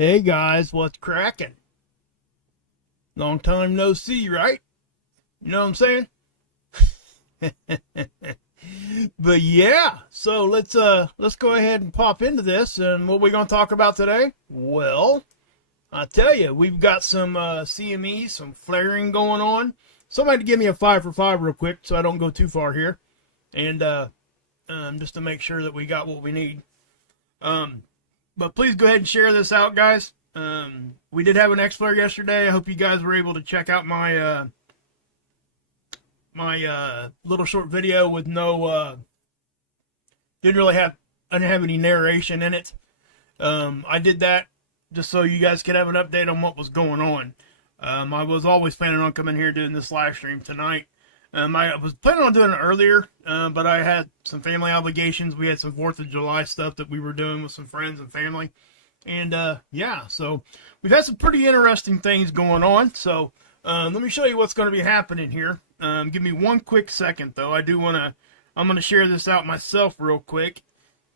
Hey guys, what's cracking? Long time no see, right? You know what I'm saying? But yeah, so let's go ahead and pop into this. And what we're gonna talk about today? Well, I tell you, we've got some CME, some flaring going on. Somebody give me a 5 for 5 real quick, so I don't go too far here, and just to make sure that we got what we need. But please go ahead and share this out, guys. We did have an X-flare yesterday. I hope you guys were able to check out my little short video with no I didn't have any narration in it. I did that just so you guys could have an update on what was going on. I was always planning on coming here doing this live stream tonight. I was planning on doing it earlier, but I had some family obligations. We had some 4th of July stuff that we were doing with some friends and family. And, yeah, so we've had some pretty interesting things going on. So, let me show you what's going to be happening here. Give me one quick second, though. I'm going to share this out myself real quick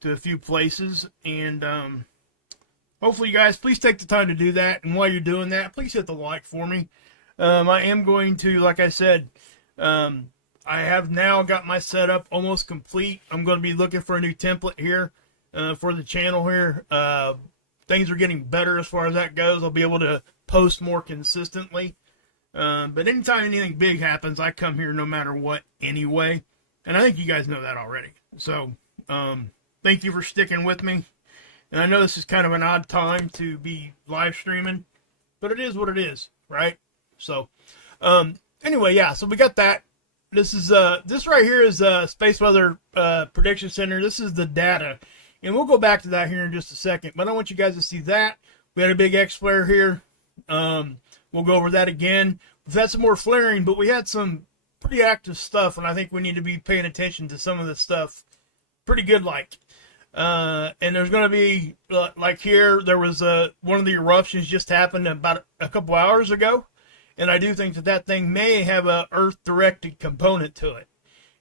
to a few places. And, hopefully you guys, please take the time to do that. And while you're doing that, please hit the like for me. I am going to, like I said, I have now got my setup almost complete. I'm going to be looking for a new template here for the channel here. Things are getting better as far as that goes. I'll be able to post more consistently. But anytime anything big happens, I come here no matter what anyway. And I think you guys know that already. So thank you for sticking with me. And I know this is kind of an odd time to be live streaming, but it is what it is, right? So anyway, yeah, so we got that. This is this right here is Space Weather Prediction Center. This is the data. And we'll go back to that here in just a second. But I want you guys to see that. We had a big X flare here. We'll go over that again. We've had some more flaring, but we had some pretty active stuff, and I think we need to be paying attention to some of this stuff pretty good like. And there's going to be, like here, there was one of the eruptions just happened about a couple hours ago. And I do think that that thing may have a Earth-directed component to it.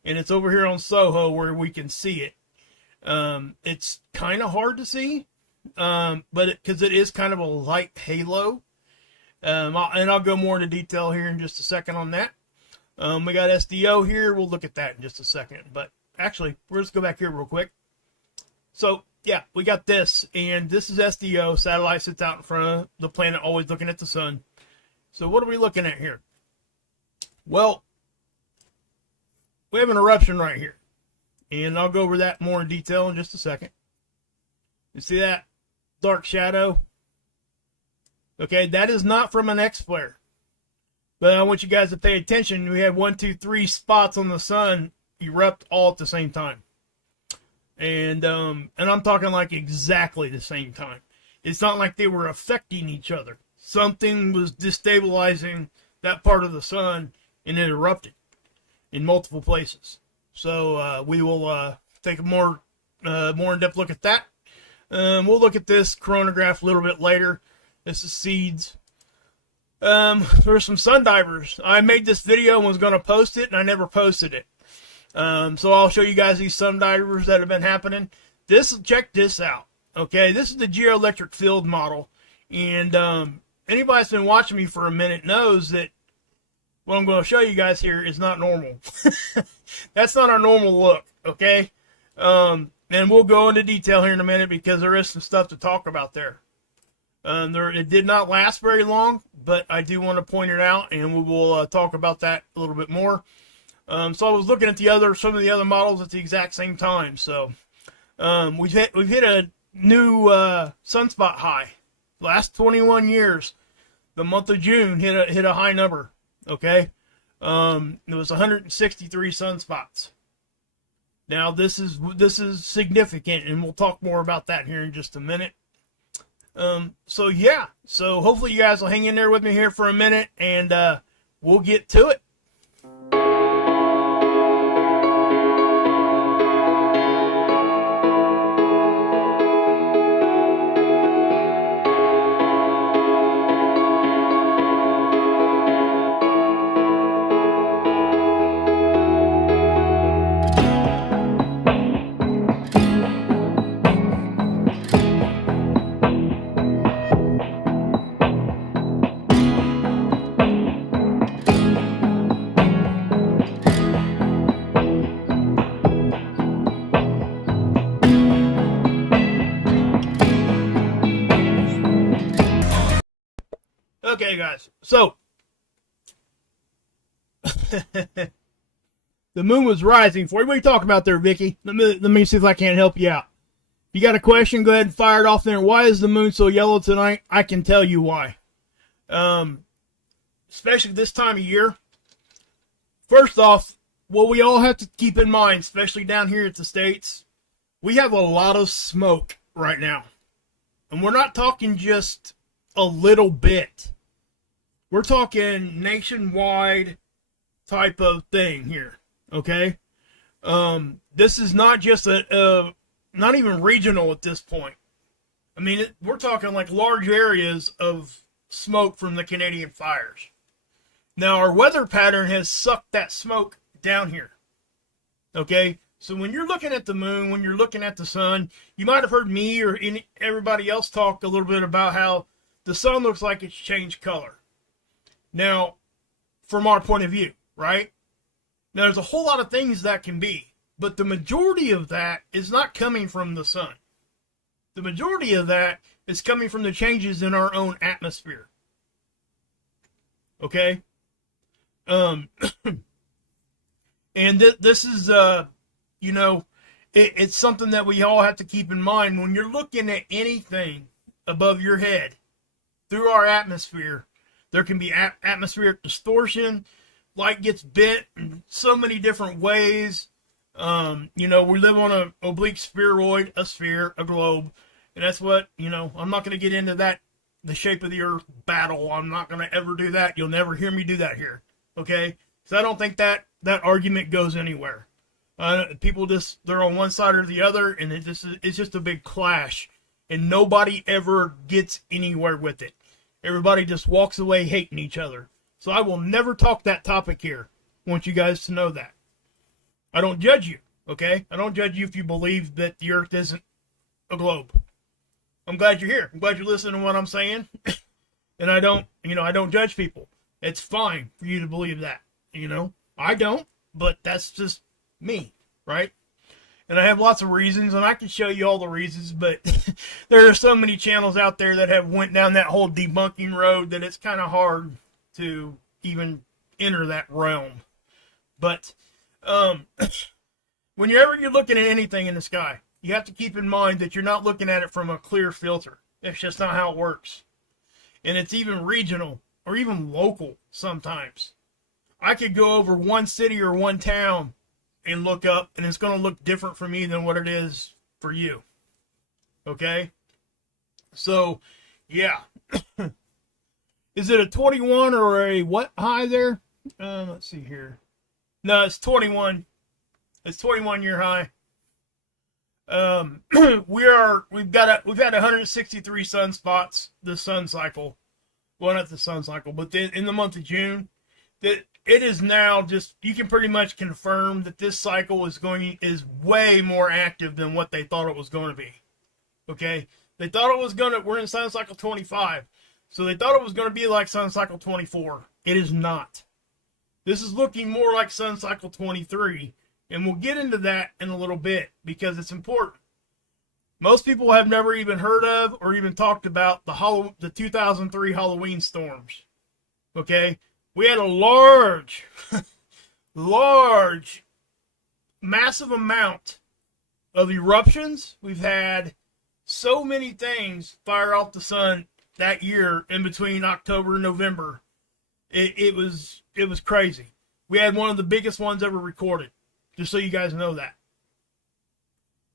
And it's over here on Soho where we can see it. It's kind of hard to see, but because it is kind of a light halo. I'll go more into detail here in just a second on that. We got SDO here. We'll look at that in just a second. But actually, let's go back here real quick. So, yeah, we got this. And this is SDO. Satellite sits out in front of the planet, always looking at the sun. So what are we looking at here? Well, we have an eruption right here. And I'll go over that more in detail in just a second. You see that dark shadow? Okay, that is not from an X flare. But I want you guys to pay attention. We had 1, 2, 3 spots on the sun erupt all at the same time. And I'm talking like exactly the same time. It's not like they were affecting each other. Something was destabilizing that part of the sun, and it erupted in multiple places. So we will take a more in-depth look at that. We'll look at this coronagraph a little bit later. This is seeds. There's some sun divers. I made this video and was going to post it, and I never posted it. So I'll show you guys these sun divers that have been happening. Check this out. Okay, this is the Geoelectric field model, and anybody that's been watching me for a minute knows that what I'm going to show you guys here is not normal. That's not our normal look, okay? And we'll go into detail here in a minute because there is some stuff to talk about there. It did not last very long, but I do want to point it out, and we will talk about that a little bit more. So I was looking at some of the other models at the exact same time. So we've hit a new sunspot high. Last 21 years, the month of June hit a high number. Okay, it was 163 sunspots. Now this is significant, and we'll talk more about that here in just a minute. So yeah, so hopefully you guys will hang in there with me here for a minute, and we'll get to it. Okay, guys. So, the moon was rising for you. What are you talking about there, Vicky? Let me see if I can't help you out. If you got a question, go ahead and fire it off there. Why is the moon so yellow tonight? I can tell you why. Especially this time of year. First off, what we all have to keep in mind, especially down here at the States, we have a lot of smoke right now. And we're not talking just a little bit. We're talking nationwide type of thing here. Okay? This is not just not even regional at this point. I mean, we're talking like large areas of smoke from the Canadian fires. Now, our weather pattern has sucked that smoke down here. Okay? So when you're looking at the moon, when you're looking at the sun, you might have heard me or everybody else talk a little bit about how the sun looks like it's changed color. Now, from our point of view, right? Now, there's a whole lot of things that can be. But the majority of that is not coming from the sun. The majority of that is coming from the changes in our own atmosphere. Okay? And this is, it's something that we all have to keep in mind. When you're looking at anything above your head through our atmosphere, there can be atmospheric distortion. Light gets bent in so many different ways. We live on an oblique spheroid, a sphere, a globe, and that's what, I'm not going to get into that, the shape of the earth battle. I'm not going to ever do that. You'll never hear me do that here, okay? So I don't think that argument goes anywhere. People they're on one side or the other, and it's just a big clash, and nobody ever gets anywhere with it. Everybody just walks away hating each other. So I will never talk that topic here. I want you guys to know that. I don't judge you, okay? I don't judge you if you believe that the earth isn't a globe. I'm glad you're here. I'm glad you're listening to what I'm saying. And I don't judge people. It's fine for you to believe that, I don't, but that's just me, right? And I have lots of reasons, and I can show you all the reasons, but there are so many channels out there that have went down that whole debunking road that it's kind of hard to even enter that realm. But whenever you're looking at anything in the sky, you have to keep in mind that you're not looking at it from a clear filter. It's just not how it works. And it's even regional or even local sometimes. I could go over one city or one town and look up, and it's going to look different for me than what it is for you. Okay? So, yeah. Is it a 21 or a what high there? Let's see here. No, it's 21. It's 21-year high. We've had 163 sunspots this sun cycle. Well, not the sun cycle, but in the month of June, that it is now just, you can pretty much confirm that this cycle is way more active than what they thought it was going to be. Okay, they thought we're in sun cycle 25, so they thought it was going to be like sun cycle 24. It is not. This is looking more like sun cycle 23, and we'll get into that in a little bit because it's important. Most people have never even heard of or even talked about the 2003 Halloween storms. Okay? We had a large, massive amount of eruptions. We've had so many things fire off the sun that year in between October and November. It was crazy. We had one of the biggest ones ever recorded, just so you guys know that.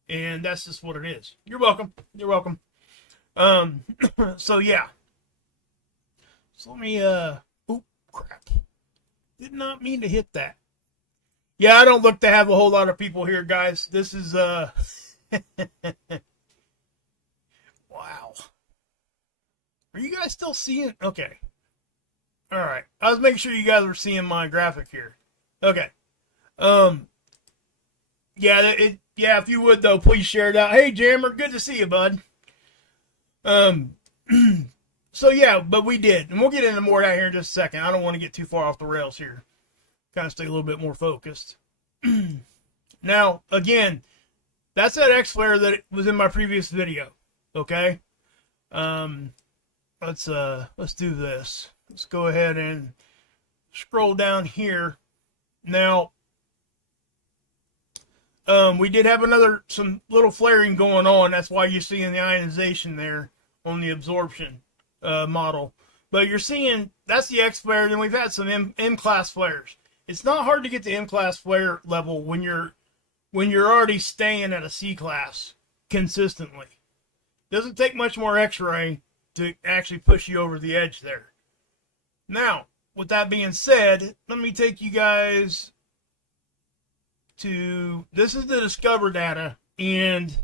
And that's just what it is. You're welcome. You're welcome. So yeah. So let me, oh, crap. Did not mean to hit that. Yeah, I don't look to have a whole lot of people here, guys. This is, wow. Are you guys still seeing? Okay. All right. I was making sure you guys were seeing my graphic here. Okay. Yeah, if you would, though, please share it out. Hey, Jammer, good to see you, bud. So, yeah, but we did. And we'll get into more of that here in just a second. I don't want to get too far off the rails here. Kind of stay a little bit more focused. Now, again, that's that X-flare that was in my previous video. Okay? let's do this. Let's go ahead and scroll down here. Now, we did have some little flaring going on. That's why you're seeing the ionization there on the absorption model. But you're seeing that's the X flare. Then we've had some M class flares. It's not hard to get to M class flare level when you're already staying at a C class consistently. Doesn't take much more X-ray to actually push you over the edge there. Now, with that being said, let me take you guys to, this is the Discover data, and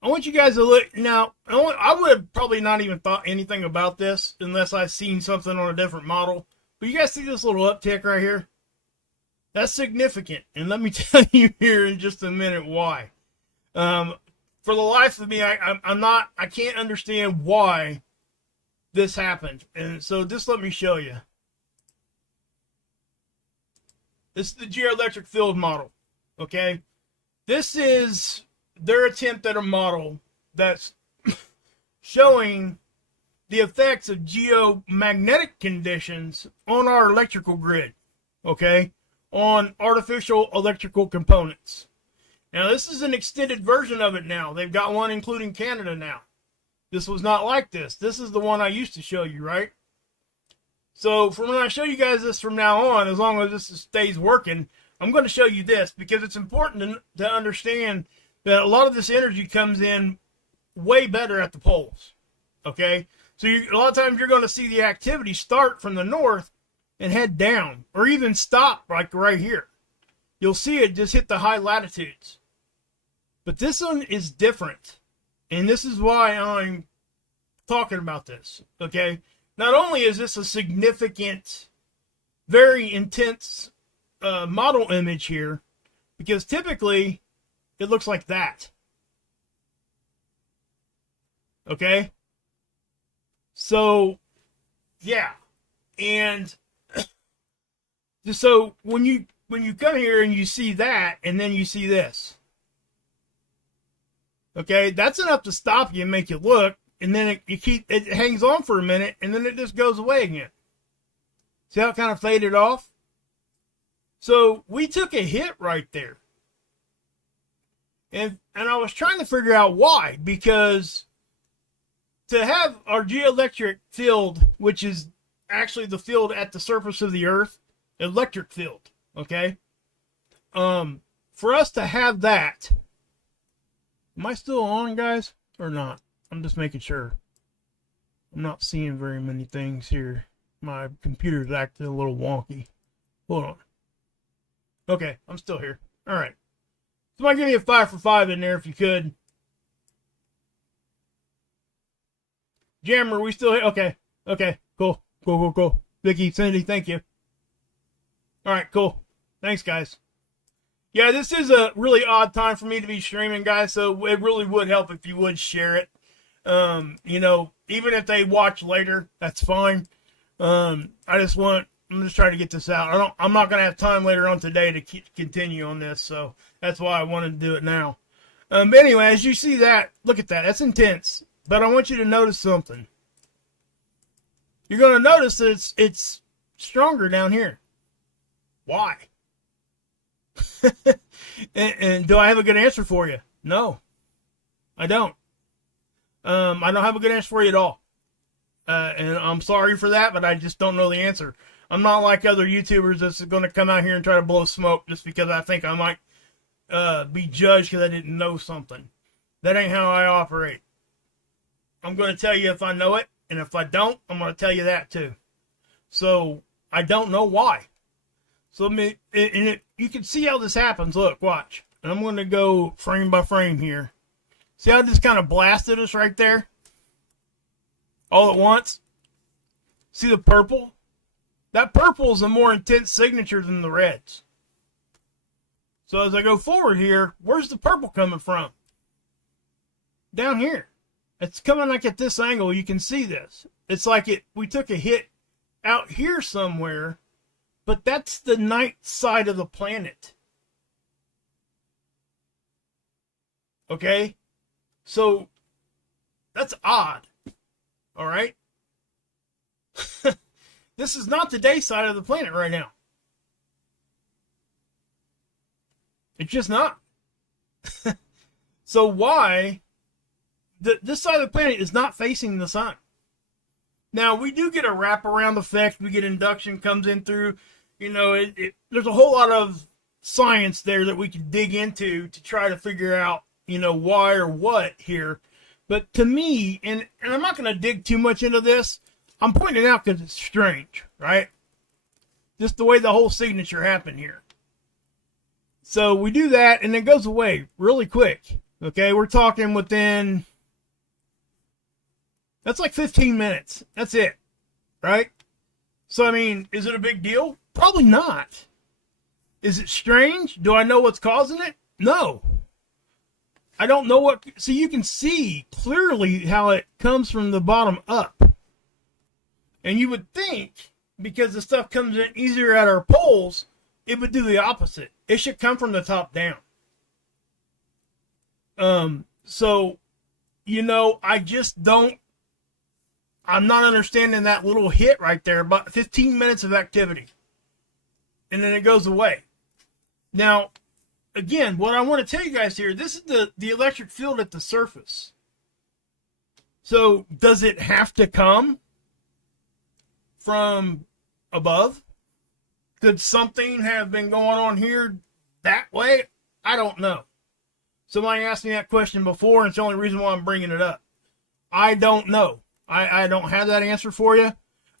I want you guys to look. Now, I would have probably not even thought anything about this unless I seen something on a different model. But you guys see this little uptick right here? That's significant, and let me tell you here in just a minute why. For the life of me, I can't understand why this happened, and so just let me show you. This is the Geoelectric field model, okay? This is their attempt at a model that's showing the effects of geomagnetic conditions on our electrical grid, okay? On artificial electrical components. Now, this is an extended version of it now. They've got one including Canada now. This was not like this. This is the one I used to show you, right? So, from when I show you guys this from now on, as long as this stays working, I'm going to show you this because it's important to understand that a lot of this energy comes in way better at the poles, okay? So, a lot of times you're going to see the activity start from the north and head down, or even stop like right here. You'll see it just hit the high latitudes. But this one is different, and this is why I'm talking about this, okay? Not only is this a significant, very intense model image here, because typically it looks like that, okay? So, yeah, and just so when you come here and you see that, and then you see this, okay, that's enough to stop you and make you look, and then it hangs on for a minute, and then it just goes away again. See how it kind of faded off? So we took a hit right there, and I was trying to figure out why, because to have our geoelectric field, which is actually the field at the surface of the Earth, electric field, okay? For us to have that, am I still on, guys, or not? I'm just making sure. I'm not seeing very many things here. My computer's acting a little wonky. Hold on. Okay, I'm still here. All right. Somebody give me a 5 for 5 in there if you could. Jam, are we still here? Okay. Okay, cool. Cool. Vicky, Cindy, thank you. All right, cool. Thanks, guys. Yeah, this is a really odd time for me to be streaming, guys, so it really would help if you would share it. You know, even if they watch later, that's fine. I'm just trying to get this out. I'm not going to have time later on today to continue on this, so that's why I wanted to do it now. But anyway, as you see that, look at that. That's intense. But I want you to notice something. You're going to notice that it's stronger down here. Why? and do I have a good answer for you? No, I don't. I don't have a good answer for you at all. And I'm sorry for that, but I just don't know the answer. I'm not like other YouTubers that's going to come out here and try to blow smoke just because I think I might be judged because I didn't know something. That ain't how I operate. I'm going to tell you if I know it, and if I don't, I'm going to tell you that too. So, I don't know why. So, you can see how this happens. Look, watch. And I'm going to go frame by frame here. See how this kind of blasted us right there? All at once? See the purple? That purple is a more intense signature than the reds. So as I go forward here, where's the purple coming from? Down here. It's coming like at this angle. You can see this. It's like we took a hit out here somewhere, but that's the night side of the planet. Okay? So, that's odd. All right? This is not the day side of the planet right now. It's just not. So why this side of the planet is not facing the sun? Now, we do get a wraparound effect. We get induction comes in through, there's a whole lot of science there that we can dig into to try to figure out, why or what here. But to me, and I'm not going to dig too much into this, I'm pointing it out because it's strange, right? Just the way the whole signature happened here. So we do that, and it goes away really quick. Okay, we're talking within... That's like 15 minutes. That's it, right? So, I mean, is it a big deal? Probably not. Is it strange? Do I know what's causing it? No. I don't know what... So you can see clearly how it comes from the bottom up. And you would think, because the stuff comes in easier at our poles, it would do the opposite. It should come from the top down. So, I just don't... I'm not understanding that little hit right there. About 15 minutes of activity. And then it goes away. Now, again, what I want to tell you guys here, this is the electric field at the surface. So, does it have to come from above? Could something have been going on here that way? I don't know. Somebody asked me that question before, and it's the only reason why I'm bringing it up. I don't know. I don't have that answer for you.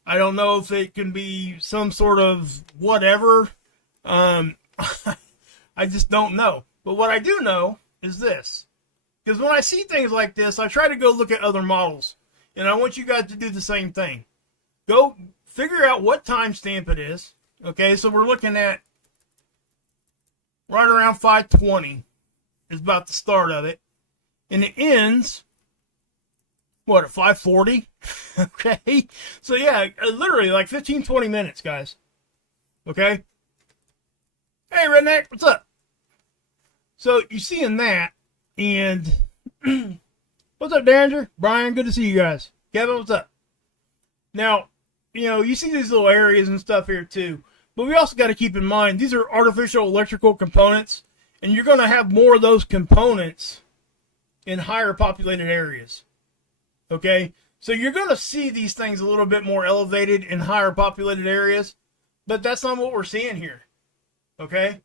I don't know if it can be some sort of whatever. I just don't know. But what I do know is this. Because when I see things like this, I try to go look at other models. And I want you guys to do the same thing. Go figure out what timestamp it is. Okay, so we're looking at right around 5:20 is about the start of it. And it ends... What, at 5:40? Okay. So, yeah, literally like 15, 20 minutes, guys. Okay. Hey, Redneck, what's up? So, you're seeing that. And what's up, Derringer? Brian, good to see you guys. Kevin, what's up? Now, you see these little areas and stuff here, too. But we also got to keep in mind, these are artificial electrical components. And you're going to have more of those components in higher populated areas. Okay, so you're going to see these things a little bit more elevated in higher populated areas, but that's not what we're seeing here. Okay,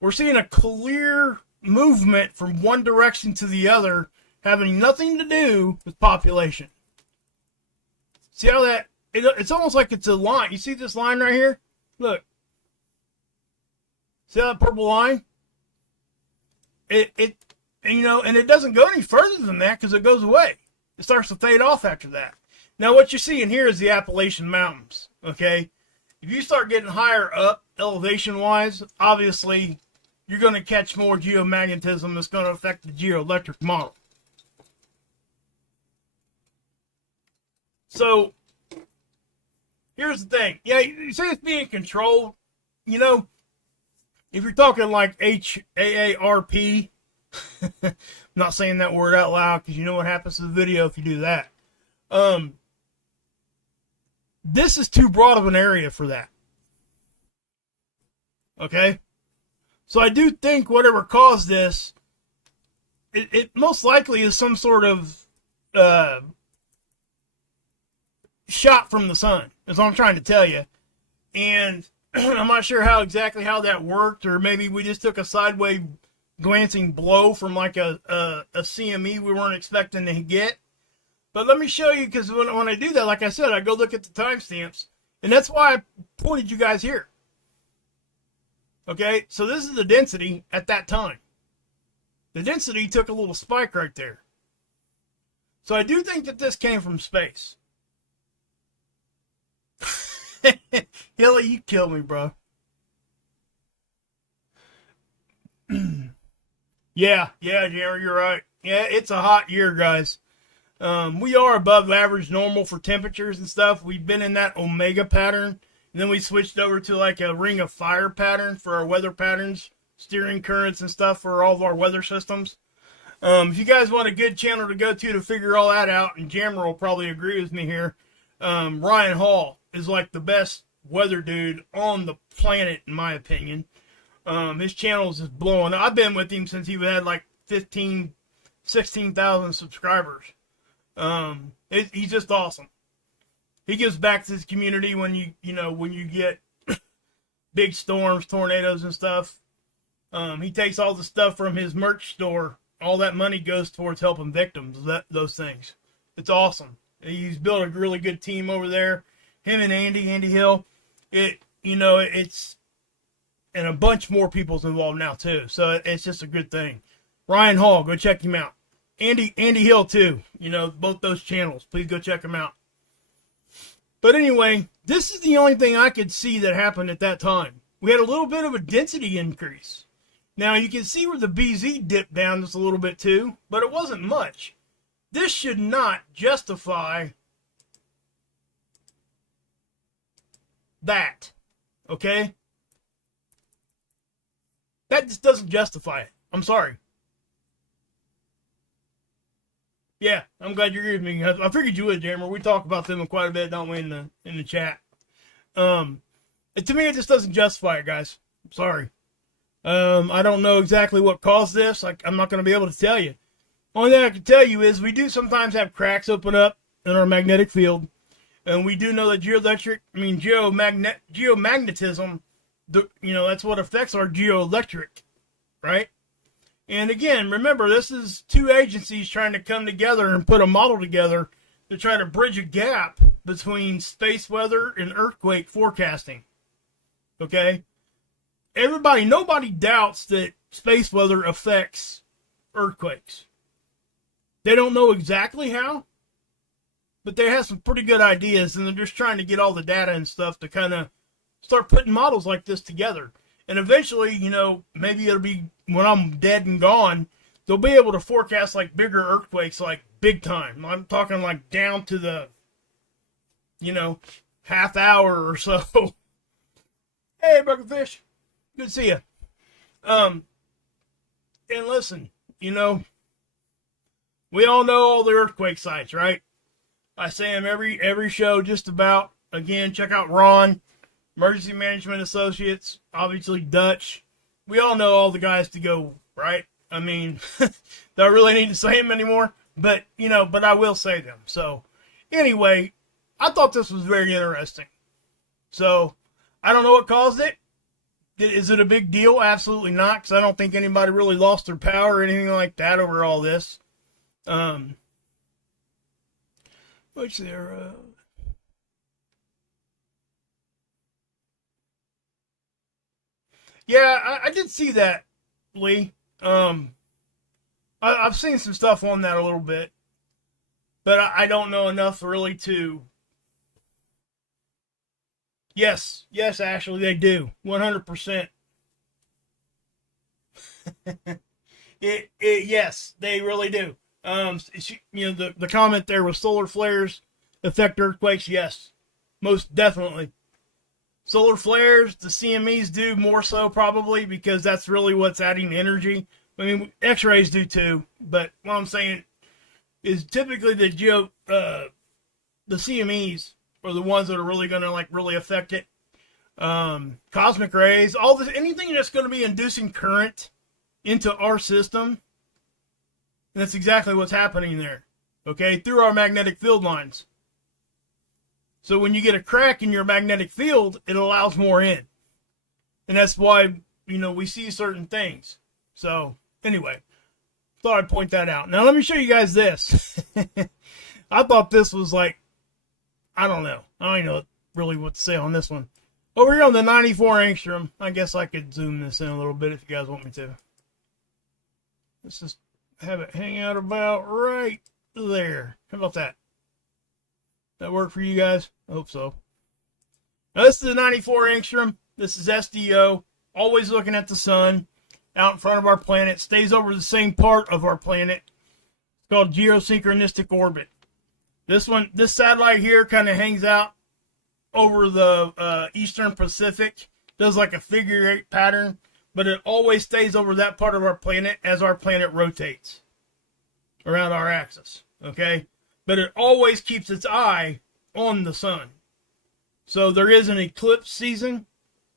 we're seeing a clear movement from one direction to the other, having nothing to do with population. See how that, it's almost like it's a line. You see this line right here? Look. See that purple line? And it doesn't go any further than that because it goes away. It starts to fade off after that. Now, what you're seeing here is the Appalachian Mountains, okay? If you start getting higher up, elevation-wise, obviously, you're going to catch more geomagnetism that's going to affect the geoelectric model. So, here's the thing. Yeah, you say it's being controlled. If you're talking like HAARP, I'm not saying that word out loud because you know what happens to the video if you do that. This is too broad of an area for that. Okay? So I do think whatever caused this, it most likely is some sort of shot from the sun. That's what I'm trying to tell you. And I'm not sure exactly how that worked, or maybe we just took a sideways glancing blow from like a CME we weren't expecting to get. But let me show you, because when I do that, like I said, I go look at the timestamps, and that's why I pointed you guys here. Okay, so this is the density at that time. The density took a little spike right there. So I do think that this came from space. Hilly, you killed me, bro. Yeah, Jerry, you're right. Yeah, it's a hot year, guys. We are above average normal for temperatures and stuff. We've been in that omega pattern, and then we switched over to like a ring of fire pattern for our weather patterns, steering currents and stuff for all of our weather systems. If you guys want a good channel to go to figure all that out, and Jammer will probably agree with me here, Ryan Hall is like the best weather dude on the planet, in my opinion. His channel is just blowing up. I've been with him since he had like 15, 16,000 subscribers. He's just awesome. He gives back to his community when when you get big storms, tornadoes, and stuff. He takes all the stuff from his merch store. All that money goes towards helping victims. Those things. It's awesome. He's built a really good team over there. Him and Andy Hill. It's and a bunch more people's involved now too. So it's just a good thing. Ryan Hall, go check him out. Andy Hill too. Both those channels. Please go check them out. But anyway, this is the only thing I could see that happened at that time. We had a little bit of a density increase. Now you can see where the BZ dipped down just a little bit too, but it wasn't much. This should not justify that. Okay? That just doesn't justify it. I'm sorry. Yeah, I'm glad you agree with me. I figured you would, Jammer. We talk about them quite a bit, don't we, in the chat? To me, it just doesn't justify it, guys. I'm sorry. I don't know exactly what caused this. I'm not going to be able to tell you. Only thing I can tell you is we do sometimes have cracks open up in our magnetic field, and we do know that geomagnetism, that's what affects our geoelectric, right? And again, remember, this is two agencies trying to come together and put a model together to try to bridge a gap between space weather and earthquake forecasting. Okay? Nobody doubts that space weather affects earthquakes. They don't know exactly how, but they have some pretty good ideas, and they're just trying to get all the data and stuff to kind of start putting models like this together. And eventually, maybe it'll be when I'm dead and gone, they'll be able to forecast like bigger earthquakes, like big time. I'm talking like down to the, half hour or so. Hey, Bucketfish. Good to see you. And listen, we all know all the earthquake sites, right? I say them every show just about. Again, check out Ron, Emergency Management Associates, obviously Dutch. We all know all the guys to go, right? I mean, do I really need to say them anymore? But I will say them. So, anyway, I thought this was very interesting. So, I don't know what caused it. Is it a big deal? Absolutely not, because I don't think anybody really lost their power or anything like that over all this. What's there? Yeah, I did see that, Lee. I've seen some stuff on that a little bit, but I don't know enough really to. Yes, Ashley, they do. 100%. Yes, they really do. The comment there was solar flares affect earthquakes. Yes, most definitely. Solar flares, the CMEs do more so probably because that's really what's adding energy. I mean, X-rays do too, but what I'm saying is typically the CMEs are the ones that are really going to really affect it. Cosmic rays, all this, anything that's going to be inducing current into our system. And that's exactly what's happening there. Okay, through our magnetic field lines. So when you get a crack in your magnetic field, it allows more in. And that's why, we see certain things. So, anyway, thought I'd point that out. Now, let me show you guys this. I thought this was I don't know. I don't know really what to say on this one. Over here on the 94 angstrom, I guess I could zoom this in a little bit if you guys want me to. Let's just have it hang out about right there. How about that? That work for you guys? I hope so. Now, this is the 94 angstrom. This is SDO. Always looking at the sun. Out in front of our planet. Stays over the same part of our planet. It's called geosynchronistic orbit. This satellite here kind of hangs out over the Eastern Pacific. Does like a figure 8 pattern. But it always stays over that part of our planet as our planet rotates around our axis. Okay? But it always keeps its eye on the sun. So there is an eclipse season,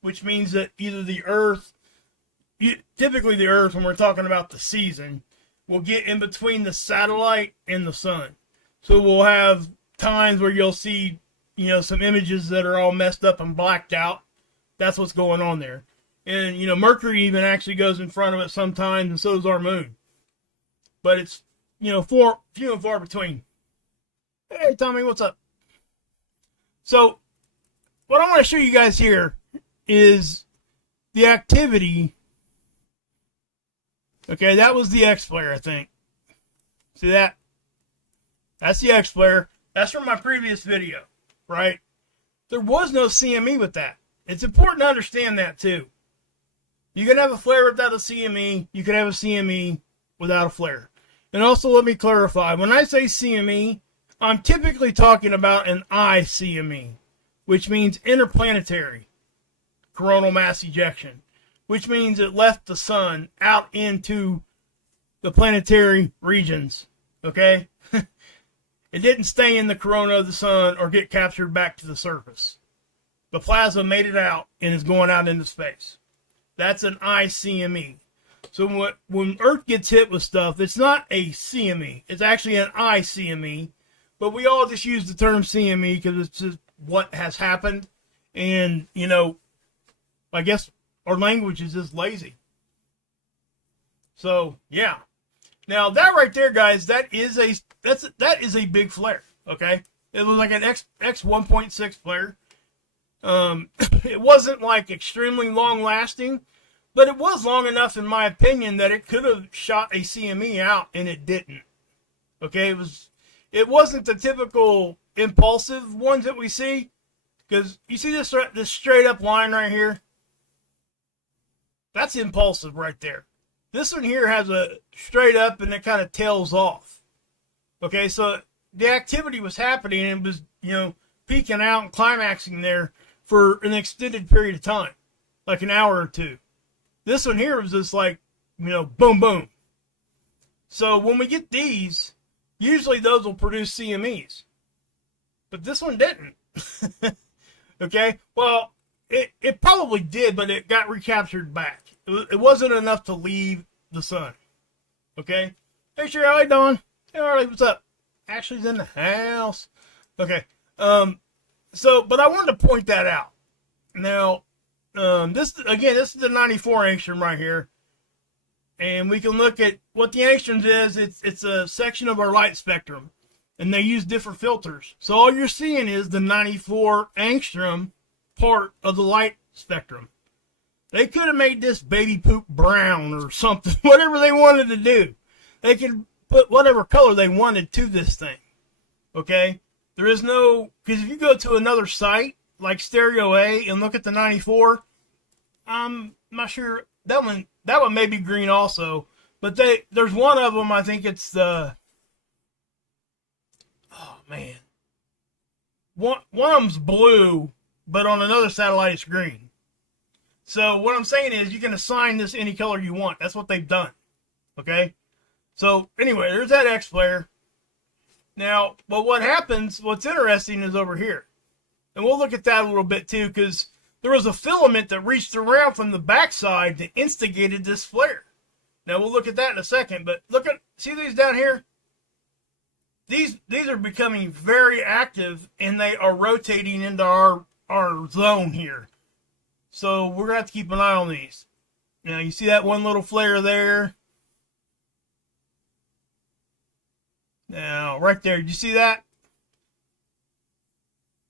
which means that either the Earth, typically the Earth, when we're talking about the season, will get in between the satellite and the sun. So we'll have times where you'll see, some images that are all messed up and blacked out. That's what's going on there. And, Mercury even actually goes in front of it sometimes, and so does our moon. But it's, few and far between. Hey, Tommy, what's up? So, what I want to show you guys here is the activity. Okay, that was the X flare, I think. See that? That's the X flare. That's from my previous video, right? There was no CME with that. It's important to understand that too. You can have a flare without a CME. You can have a CME without a flare. And also, let me clarify. When I say CME, I'm typically talking about an ICME, which means interplanetary coronal mass ejection, which means it left the sun out into the planetary regions, okay? It didn't stay in the corona of the sun or get captured back to the surface. The plasma made it out and is going out into space. That's an ICME. So when Earth gets hit with stuff, it's not a CME. It's actually an ICME. But we all just use the term CME because it's just what has happened. And, I guess our language is just lazy. So, yeah. Now, that right there, guys, that is a big flare, okay? It was like an X 1.6 flare. It wasn't like extremely long lasting, but it was long enough, in my opinion, that it could have shot a CME out, and it didn't. Okay, it wasn't the typical impulsive ones that we see, because you see this straight up line right here? That's impulsive right there. This one here has a straight up and it kind of tails off. Okay, so the activity was happening and it was, peaking out and climaxing there for an extended period of time, like an hour or two. This one here was just like, boom, boom. So when we get these, usually those will produce CMEs. But this one didn't. Okay, well, it probably did, but it got recaptured back. It wasn't enough to leave the sun. Okay? Hey, sure, how you doing? Hey, Harley, what's up? Ashley's in the house. Okay. But I wanted to point that out. Now, this is the 94 angstrom right here. And we can look at what the angstroms is. It's a section of our light spectrum. And they use different filters. So all you're seeing is the 94 angstrom part of the light spectrum. They could have made this baby poop brown or something, whatever they wanted to do. They could put whatever color they wanted to this thing. Okay? There is no, because if you go to another site, like Stereo A, and look at the 94, I'm not sure, that one may be green also, but there's one of them, I think it's the, oh man, one of them's blue, but on another satellite it's green. So what I'm saying is you can assign this any color you want. That's what they've done. Okay? So anyway, there's that X flare. Now, but what's interesting is over here. And we'll look at that a little bit too, because there was a filament that reached around from the backside that instigated this flare. Now we'll look at that in a second, but see these down here? These are becoming very active and they are rotating into our zone here. So we're going to have to keep an eye on these. Now you see that one little flare there? Now right there, did you see that?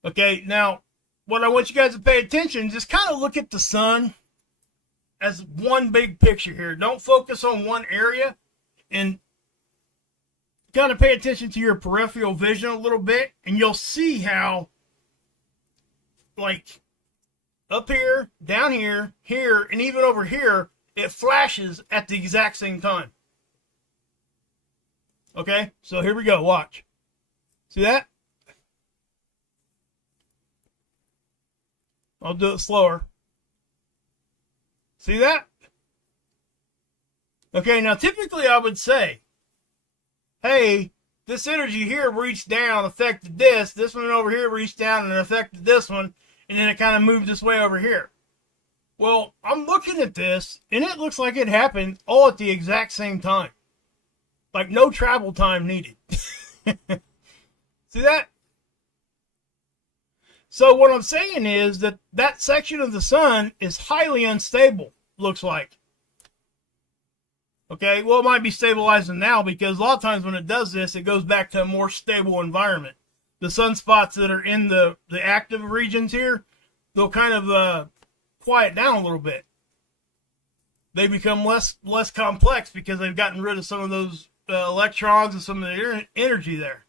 Okay, now what I want you guys to pay attention, just kind of look at the sun as one big picture here. Don't focus on one area, and kind of pay attention to your peripheral vision a little bit, and you'll see how, like, up here, down here, here, and even over here, it flashes at the exact same time. Okay, so here we go, watch. See that? I'll do it slower. See that? Okay, now typically I would say, hey, this energy here reached down, affected this. This one over here reached down and affected this one, and then it kind of moved this way over here. Well, I'm looking at this, and it looks like it happened all at the exact same time. Like no travel time needed. See that? So what I'm saying is that that section of the sun is highly unstable, looks like. Okay, well, it might be stabilizing now because a lot of times when it does this, it goes back to a more stable environment. The sunspots that are in the active regions here, they'll kind of quiet down a little bit. They become less complex because they've gotten rid of some of those electrons and some of the energy there.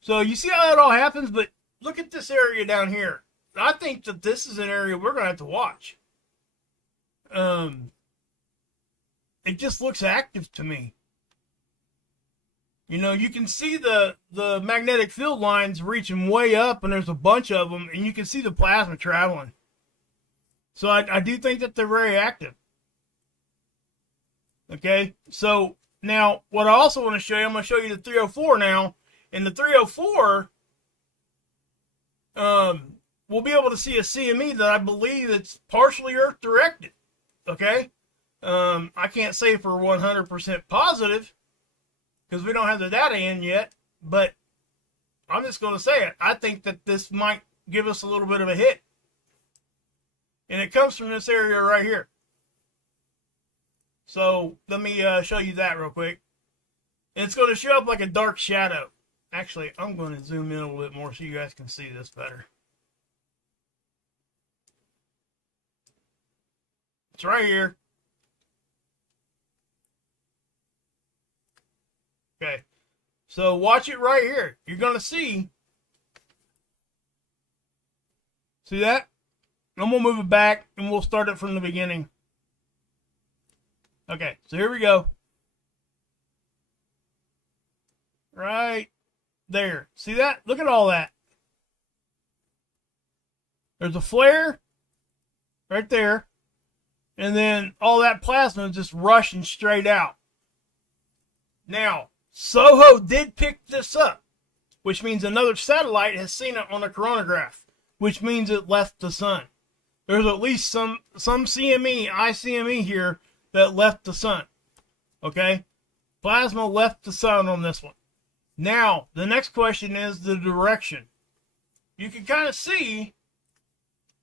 So you see how that all happens, but look at this area down here. I think that this is an area we're going to have to watch. It just looks active to me. You know, you can see the magnetic field lines reaching way up, and there's a bunch of them, and you can see the plasma traveling. So I do think that they're very active. Okay, so now what I also want to show you, I'm going to show you the 304 now. In the 304, we'll be able to see a CME that I believe it's partially Earth directed. Okay, I can't say for 100% positive because we don't have the data in yet, but I'm just going to say it. I think that this might give us a little bit of a hit. And it comes from this area right here. So let me show you that real quick. And it's going to show up like a dark shadow. Actually, I'm going to zoom in a little bit more so you guys can see this better. It's right here. Okay, so watch it right here. You're going to see that? I'm going to move it back and we'll start it from the beginning. Okay, so here we go. Right there. See that? Look at all that. There's a flare right there. And then all that plasma is just rushing straight out. Now, SOHO did pick this up, which means another satellite has seen it on a coronagraph, which means it left the sun. There's at least some CME, ICME here that left the sun. Okay? Plasma left the sun on this one. Now, the next question is the direction. You can kind of see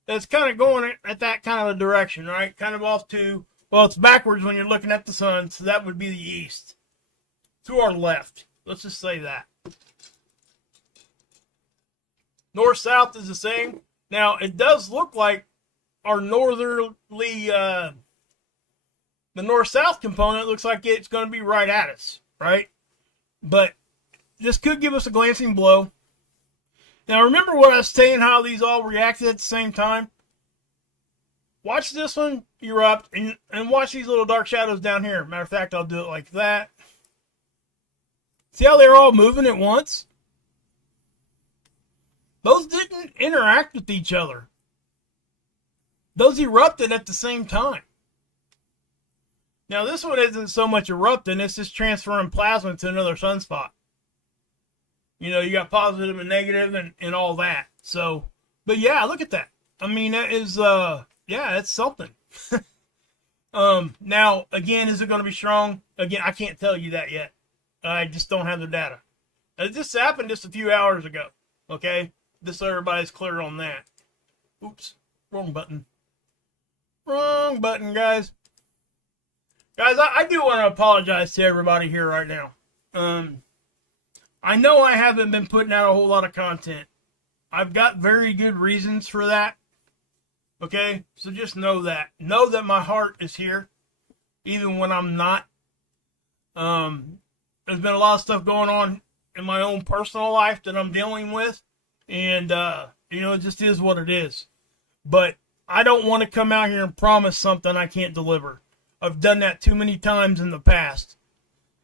that it's kind of going at that kind of a direction, right? Kind of off to, well, it's backwards when you're looking at the sun, so that would be the east. To our left. Let's just say that. North-south is the same. Now, it does look like our northerly, the north-south component looks like it's going to be right at us, right? But this could give us a glancing blow. Now, remember what I was saying, how these all reacted at the same time? Watch this one erupt, and watch these little dark shadows down here. Matter of fact, I'll do it like that. See how they're all moving at once? Those didn't interact with each other. Those erupted at the same time. Now, this one isn't so much erupting, it's just transferring plasma to another sunspot. You know, you got positive and negative and all that. So, but yeah, look at that. I mean, that is, yeah, it's something. Now, again, is it going to be strong? Again, I can't tell you that yet. I just don't have the data. This happened just a few hours ago. Okay? Just so everybody's clear on that. Oops. Wrong button. Wrong button, guys. Guys, I do want to apologize to everybody here right now. I know I haven't been putting out a whole lot of content. I've got very good reasons for that. Okay? So just know that. Know that my heart is here. Even when I'm not. There's been a lot of stuff going on in my own personal life that I'm dealing with. And, you know, it just is what it is. But I don't want to come out here and promise something I can't deliver. I've done that too many times in the past.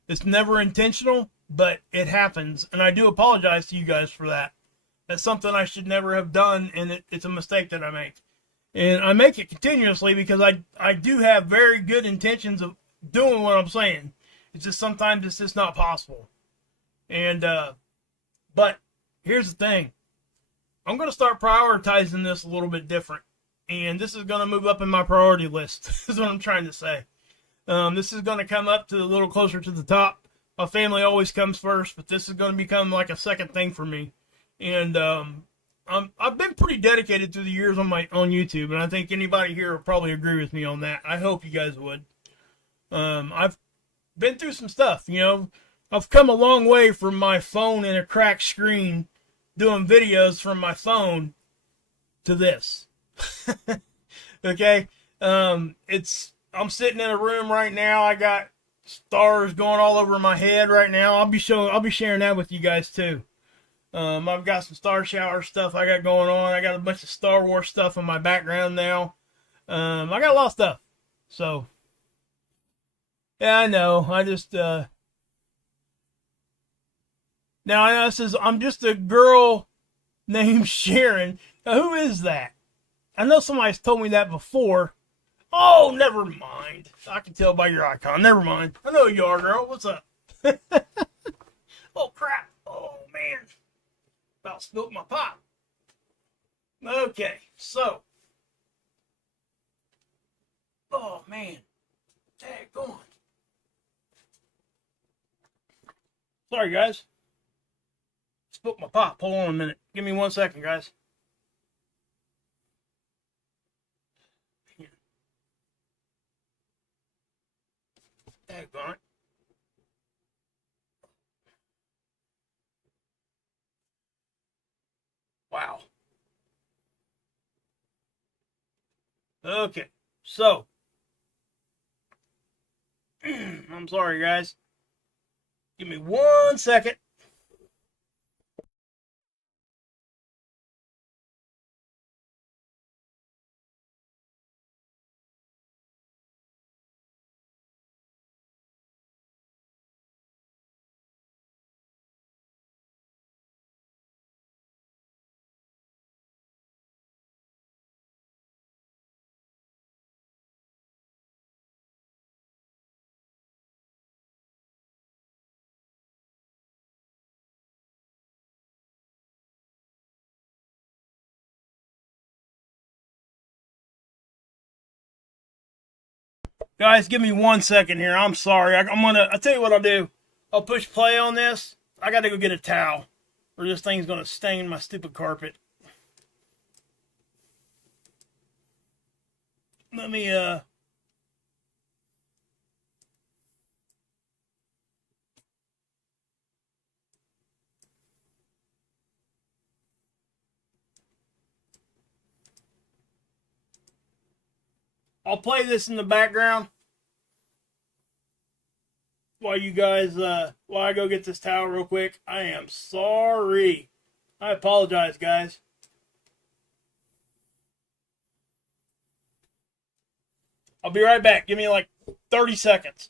It's never intentional, but it happens. And I do apologize to you guys for that. That's something I should never have done, and it's a mistake that I make. And I make it continuously because I do have very good intentions of doing what I'm saying. It's just sometimes it's just not possible. And but here's the thing. I'm going to start prioritizing this a little bit different. And this is going to move up in my priority list. Is what I'm trying to say. This is going to come up to a little closer to the top. My family always comes first, but this is going to become like a second thing for me. And I've been pretty dedicated through the years on YouTube, and I think anybody here will probably agree with me on that. I hope you guys would. I've been through some stuff, you know. I've come a long way from my phone and a cracked screen doing videos from my phone to this. Okay? I'm sitting in a room right now. I got stars going all over my head right now. I'll be sharing that with you guys too. I've got some star shower stuff I got going on. I got a bunch of Star Wars stuff in my background now. I got a lot of stuff. So yeah, I know. I just now this is I'm just a girl named Sharon. Now, who is that? I know somebody's told me that before. Oh, never mind. I can tell by your icon. Never mind. I know who you are, girl. What's up? Oh, crap. Oh, man. About spilt my pop. Okay, so. Oh, man. Daggone. Sorry, guys. Spilt my pop. Hold on a minute. Give me 1 second, guys. Daggone it. Wow. Okay, so. I'm sorry, guys. Give me 1 second. Guys, give me 1 second here. I'm sorry. I'll tell you what I'll do. I'll push play on this. I got to go get a towel, or this thing's going to stain my stupid carpet. Let me, I'll play this in the background while you guys, while I go get this towel real quick. I am sorry. I apologize, guys. I'll be right back. Give me like 30 seconds.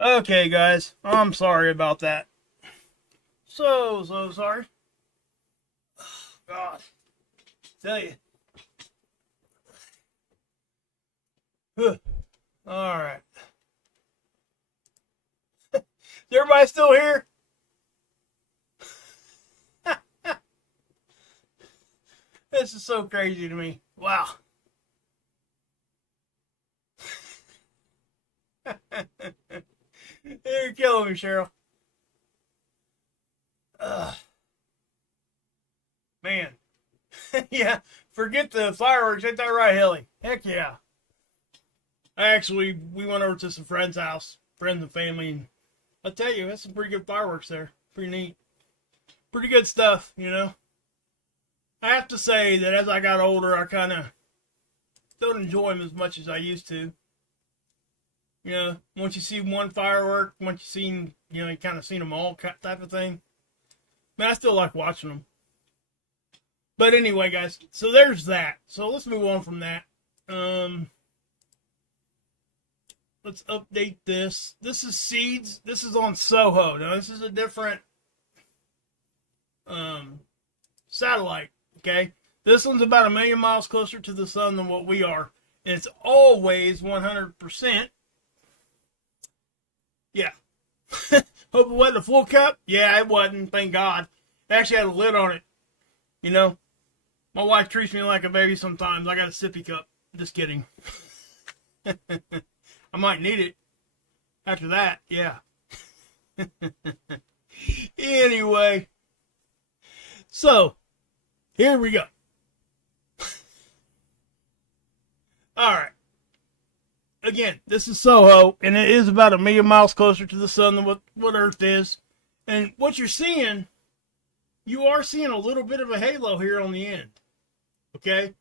Okay, guys, I'm sorry about that. So sorry. God, tell you. All right. Is everybody still here? This is so crazy to me. Wow. You're killing me, Cheryl. Man. Yeah, forget the fireworks. Ain't that right, Hilly? Heck yeah. We went over to some friends' house, friends and family, and I'll tell you, that's some pretty good fireworks there. Pretty neat. Pretty good stuff, you know. I have to say that as I got older, I kind of don't enjoy them as much as I used to. You know, once you see one firework, once you've seen, you know, you kind of seen them all type of thing. Man, I still like watching them. But anyway, guys, so there's that. So let's move on from that. Let's update this. This is seeds. This is on Soho. Now, this is a different satellite, okay? This one's about 1 million miles closer to the sun than what we are. And it's always 100%. Yeah. Hope it wasn't a full cup. Yeah, it wasn't. Thank God. It actually had a lid on it. You know, my wife treats me like a baby sometimes. I got a sippy cup. Just kidding. I might need it after that. Yeah. Anyway. So, here we go. All right. Again, this is Soho, and it is about 1 million miles closer to the sun than what Earth is. And what you're seeing, you are seeing a little bit of a halo here on the end. Okay?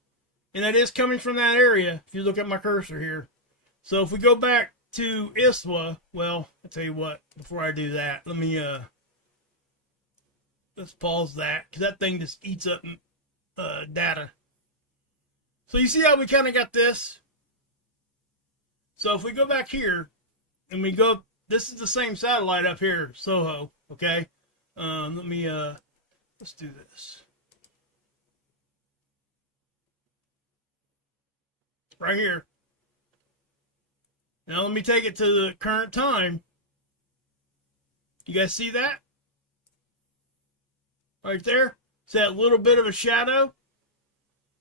And that is coming from that area, if you look at my cursor here. So if we go back to ISWA, well, I'll tell you what, before I do that, let me, let's pause that, because that thing just eats up data. So you see how we kind of got this? So if we go back here, and we go, this is the same satellite up here, Soho, okay? Let me, let's do this. Right here. Now let me take it to the current time. You guys see that? Right there? See that little bit of a shadow?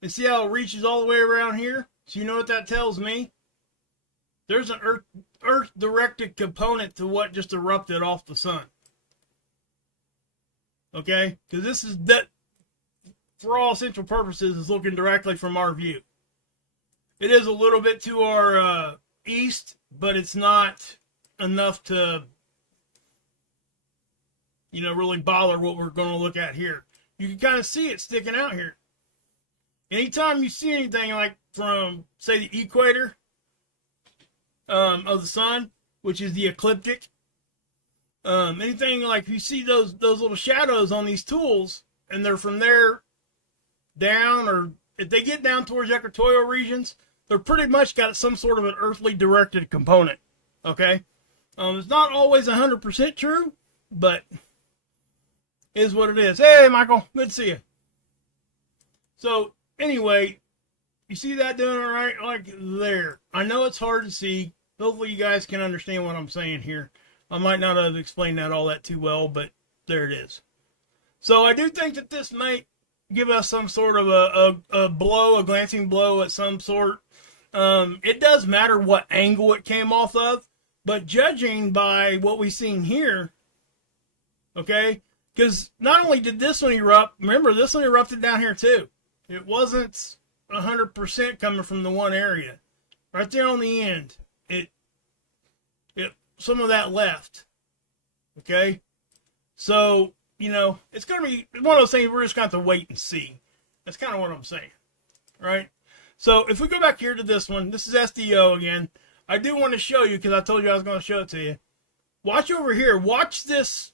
And see how it reaches all the way around here? So you know what that tells me? There's an Earth-directed component to what just erupted off the sun. Okay? Because this is, that, for all essential purposes, is looking directly from our view. It is a little bit to our east, but it's not enough to, you know, really bother what we're going to look at here. You can kind of see it sticking out here. Anytime you see anything like from, say, the equator of the sun, which is the ecliptic, anything like you see those little shadows on these tools, and they're from there down, or if they get down towards equatorial regions, they're pretty much got some sort of an earthly directed component. Okay? It's not always 100% true, but is what it is. Hey, Michael. Good to see you. So, anyway, you see that doing it right like there. I know it's hard to see. Hopefully you guys can understand what I'm saying here. I might not have explained that all that too well, but there it is. So I do think that this might give us some sort of a blow, a glancing blow at some sort. It does matter what angle it came off of, but judging by what we've seen here, okay, because not only did this one erupt, remember this one erupted down here too. It wasn't 100% coming from the one area. Right there on the end, it some of that left, okay? So, you know, it's going to be one of those things we're just going to have to wait and see. That's kind of what I'm saying, right? So if we go back here to this one, this is SDO again. I do want to show you, because I told you I was going to show it to you. Watch over here. Watch this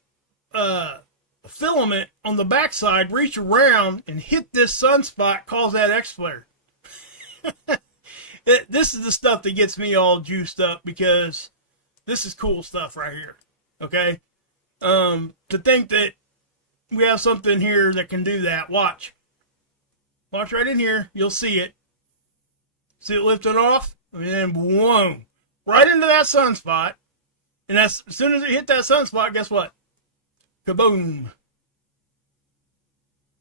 filament on the backside reach around and hit this sunspot, cause that X-flare. This is the stuff that gets me all juiced up, because This is cool stuff right here. Okay? To think that we have something here that can do that. Watch. Watch right in here. You'll see it. See it lifting off? And then boom. Right into that sunspot. And as soon as it hit that sunspot, guess what? Kaboom.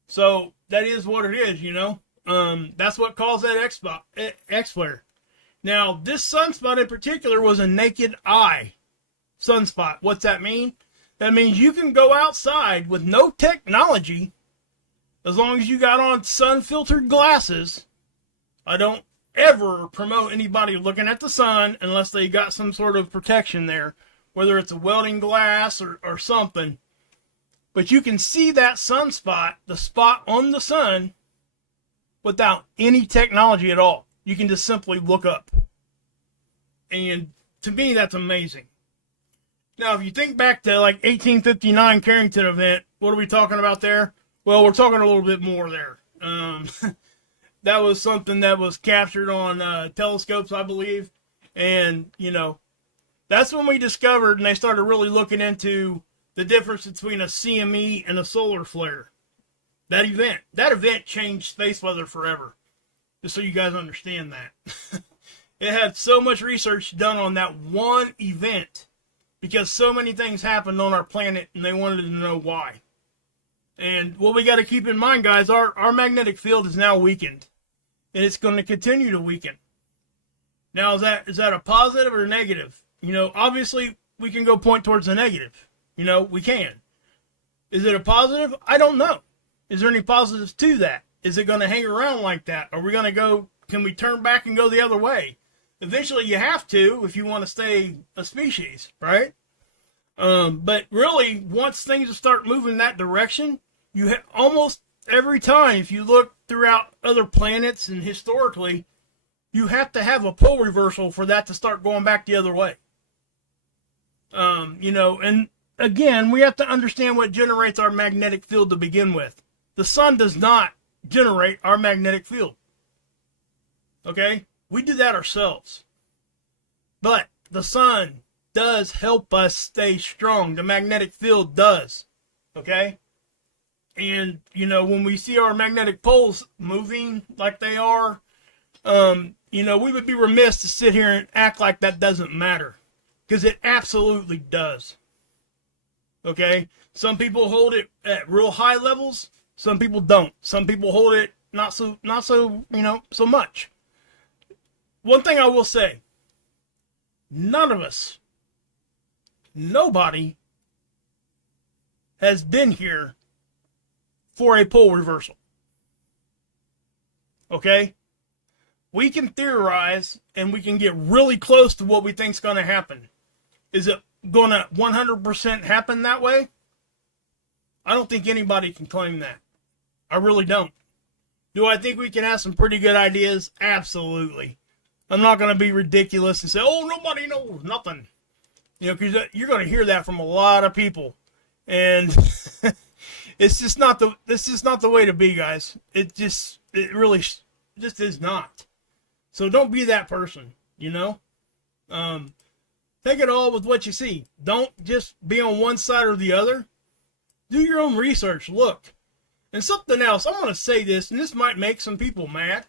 So that is what it is, you know. That's what caused that X-flare. Now, this sunspot in particular was a naked eye sunspot. What's that mean? That means you can go outside with no technology, as long as you got on sun-filtered glasses. I don't ever promote anybody looking at the sun unless they got some sort of protection there, whether it's a welding glass or something. But you can see that sunspot, the spot on the sun, without any technology at all. You can just simply look up. And to me, that's amazing. Now, if you think back to like 1859 Carrington event, what are we talking about there? Well, we're talking a little bit more there. That was something that was captured on telescopes, I believe. And, you know, that's when we discovered, and they started really looking into the difference between a CME and a solar flare. That event changed space weather forever. Just so you guys understand that. It had so much research done on that one event because so many things happened on our planet and they wanted to know why. And what we got to keep in mind, guys, our magnetic field is now weakened. And it's going to continue to weaken. Now, is that a positive or a negative? You know, obviously, we can go point towards the negative. You know, we can. Is it a positive? I don't know. Is there any positives to that? Is it going to hang around like that? Are we going to go, can we turn back and go the other way? Eventually, you have to if you want to stay a species, right? But really, once things start moving that direction, you have almost every time, if you look throughout other planets and historically, you have to have a pole reversal for that to start going back the other way. You know, and again, we have to understand what generates our magnetic field to begin with. The sun does not generate our magnetic field. Okay? We do that ourselves. But the sun does help us stay strong. The magnetic field does. Okay? And, you know, when we see our magnetic poles moving like they are, you know, we would be remiss to sit here and act like that doesn't matter. Because it absolutely does. Okay? Some people hold it at real high levels. Some people don't. Some people hold it not so, you know, so much. One thing I will say, none of us, nobody has been here for a pole reversal. Okay? We can theorize and we can get really close to what we think is going to happen. Is it going to 100% happen that way? I don't think anybody can claim that. I really don't. Do I think we can have some pretty good ideas? Absolutely. I'm not going to be ridiculous and say, oh, nobody knows nothing. You know, because you're going to hear that from a lot of people. And it's just not the way to be, guys. It really just is not. So don't be that person, you know? Take it all with what you see. Don't just be on one side or the other. Do your own research. Look. And something else, I'm going to say this, and this might make some people mad.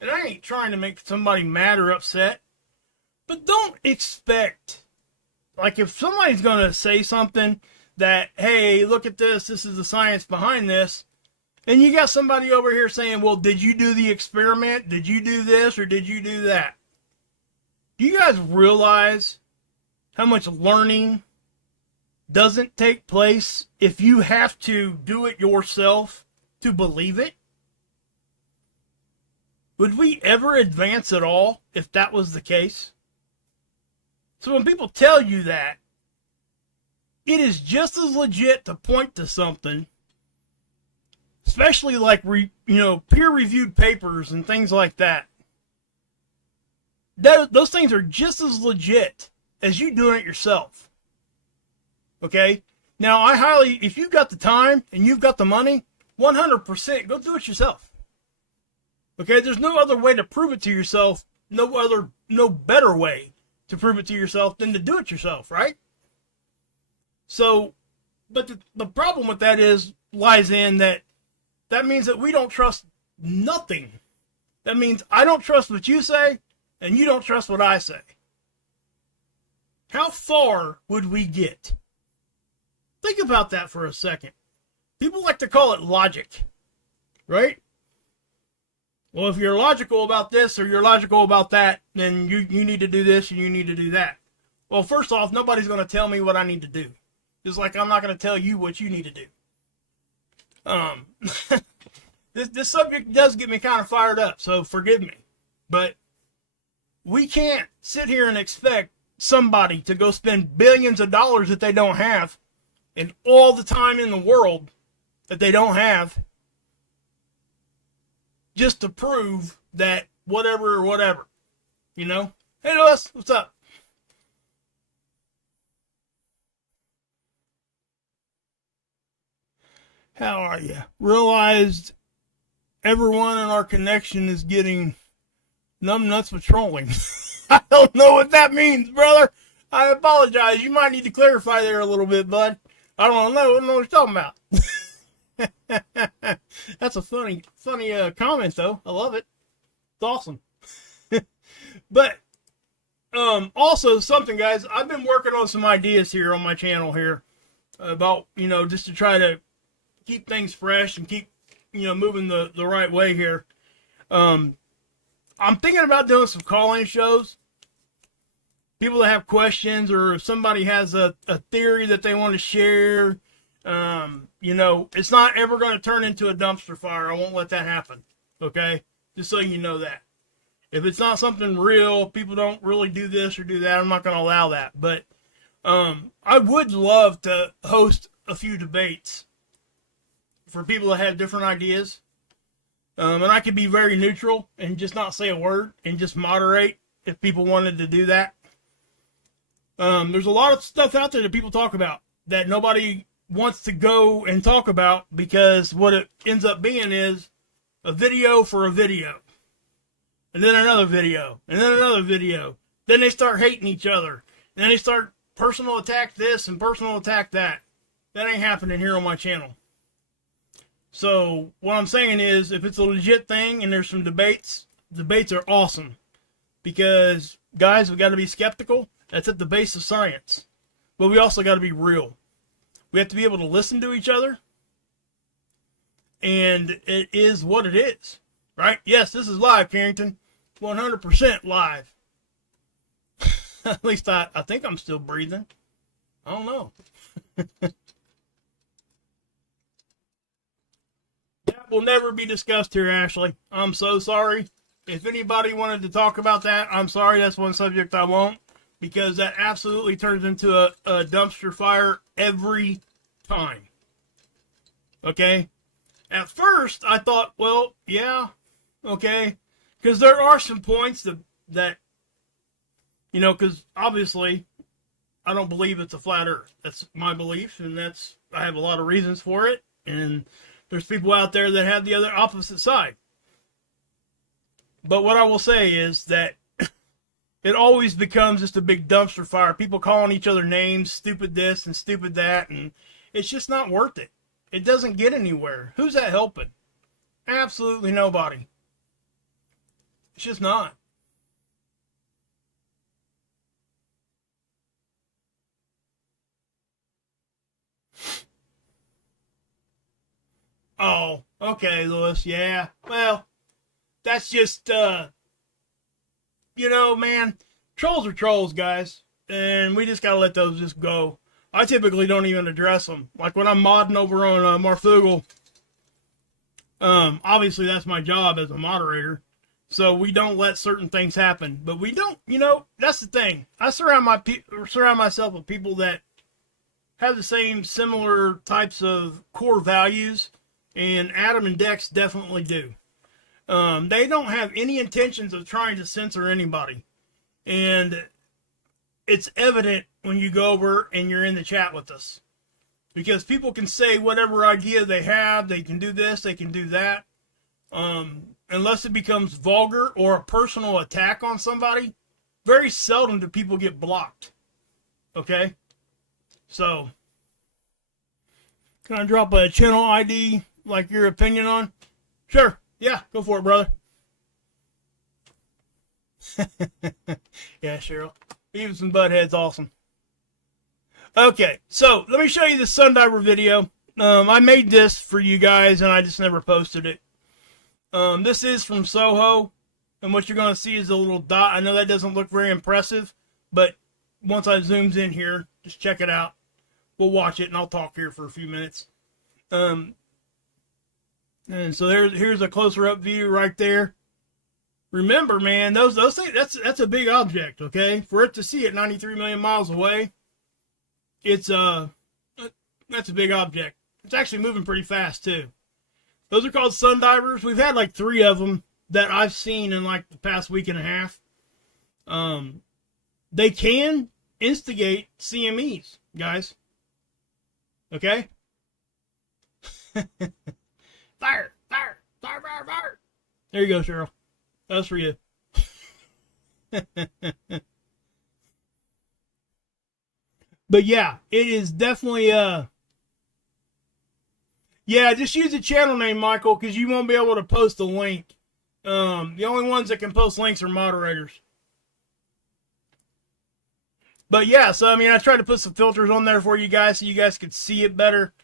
And I ain't trying to make somebody mad or upset. But don't expect, like if somebody's going to say something that, hey, look at this is the science behind this. And you got somebody over here saying, well, did you do the experiment? Did you do this or did you do that? Do you guys realize how much learning doesn't take place if you have to do it yourself to believe it? Would we ever advance at all if that was the case? So when people tell you that, it is just as legit to point to something, especially like peer-reviewed papers and things like that. Those things are just as legit as you doing it yourself. Okay? Now, if you've got the time and you've got the money, 100% go do it yourself. Okay? There's no other way to prove it to yourself, no better way to prove it to yourself than to do it yourself, right? So, but the problem with that lies in that means that we don't trust nothing. That means I don't trust what you say, and you don't trust what I say. How far would we get? Think about that for a second. People like to call it logic, right? Well, if you're logical about this or you're logical about that, then you need to do this and you need to do that. Well, first off, nobody's going to tell me what I need to do. Just like I'm not going to tell you what you need to do. This subject does get me kind of fired up, so forgive me. But we can't sit here and expect somebody to go spend billions of dollars that they don't have and all the time in the world that they don't have just to prove that whatever. You know? Hey, Lewis, what's up? How are you? Realized everyone in our connection is getting numbnuts with trolling. I don't know what that means, brother. I apologize. You might need to clarify there a little bit, bud. I don't know what you're talking about. That's a funny comment, though. I love it. It's awesome. But also something, guys. I've been working on some ideas here on my channel here about, just to try to keep things fresh and keep, moving the right way here. I'm thinking about doing some call-in shows. People that have questions, or if somebody has a theory that they want to share. It's not ever going to turn into a dumpster fire. I won't let that happen. Okay? Just so you know that. If it's not something real, people don't really do this or do that, I'm not going to allow that. But I would love to host a few debates for people that have different ideas. And I could be very neutral and just not say a word and just moderate if people wanted to do that. There's a lot of stuff out there that people talk about that nobody wants to go and talk about, because what it ends up being is a video for a video. And then another video. And then another video. Then they start hating each other. And then they start personal attack this and personal attack that. That ain't happening here on my channel. So what I'm saying is, if it's a legit thing and there's some debates are awesome. Because, guys, we got to be skeptical. That's at the base of science. But we also got to be real. We have to be able to listen to each other. And it is what it is. Right? Yes, this is live, Carrington. 100% live. At least I think I'm still breathing. I don't know. That will never be discussed here, Ashley. I'm so sorry. If anybody wanted to talk about that, I'm sorry. That's one subject I won't. Because that absolutely turns into a dumpster fire every time. Okay? At first, I thought, well, yeah, okay. Because there are some points that because obviously, I don't believe it's a flat earth. That's my belief, and I have a lot of reasons for it. And there's people out there that have the other opposite side. But what I will say is that it always becomes just a big dumpster fire. People calling each other names, stupid this and stupid that, and it's just not worth it. It doesn't get anywhere. Who's that helping? Absolutely nobody. It's just not. Oh, okay, Lewis. Yeah. Well, that's just, man, trolls are trolls, guys. And we just got to let those just go. I typically don't even address them. Like when I'm modding over on Marfugal, obviously that's my job as a moderator. So we don't let certain things happen. But we don't, that's the thing. I surround myself with people that have the same similar types of core values. And Adam and Dex definitely do. They don't have any intentions of trying to censor anybody. And it's evident when you go over and you're in the chat with us. Because people can say whatever idea they have. They can do this, they can do that. Unless it becomes vulgar or a personal attack on somebody, very seldom do people get blocked. Okay? So, can I drop a channel ID, like your opinion on? Sure. Yeah, go for it, brother. Yeah, Cheryl. Beavis and Butthead's awesome. Okay, so let me show you the sundiver video. I made this for you guys, and I just never posted it. This is from Soho, and what you're going to see is a little dot. I know that doesn't look very impressive, but once I zooms in here, just check it out. We'll watch it, and I'll talk here for a few minutes. And so here's a closer up view right there. Remember, man, those things, that's a big object, okay? For it to see it 93 million miles away, that's a big object. It's actually moving pretty fast too. Those are called sundivers. We've had like 3 of them that I've seen in like the past week and a half. They can instigate CMEs, guys. Okay? Fire, fire, fire, fire, fire. There you go, Cheryl. That's for you. But yeah, it is definitely, yeah, just use the channel name, Michael, because you won't be able to post a link. The only ones that can post links are moderators. But yeah, so I mean, I tried to put some filters on there for you guys so you guys could see it better.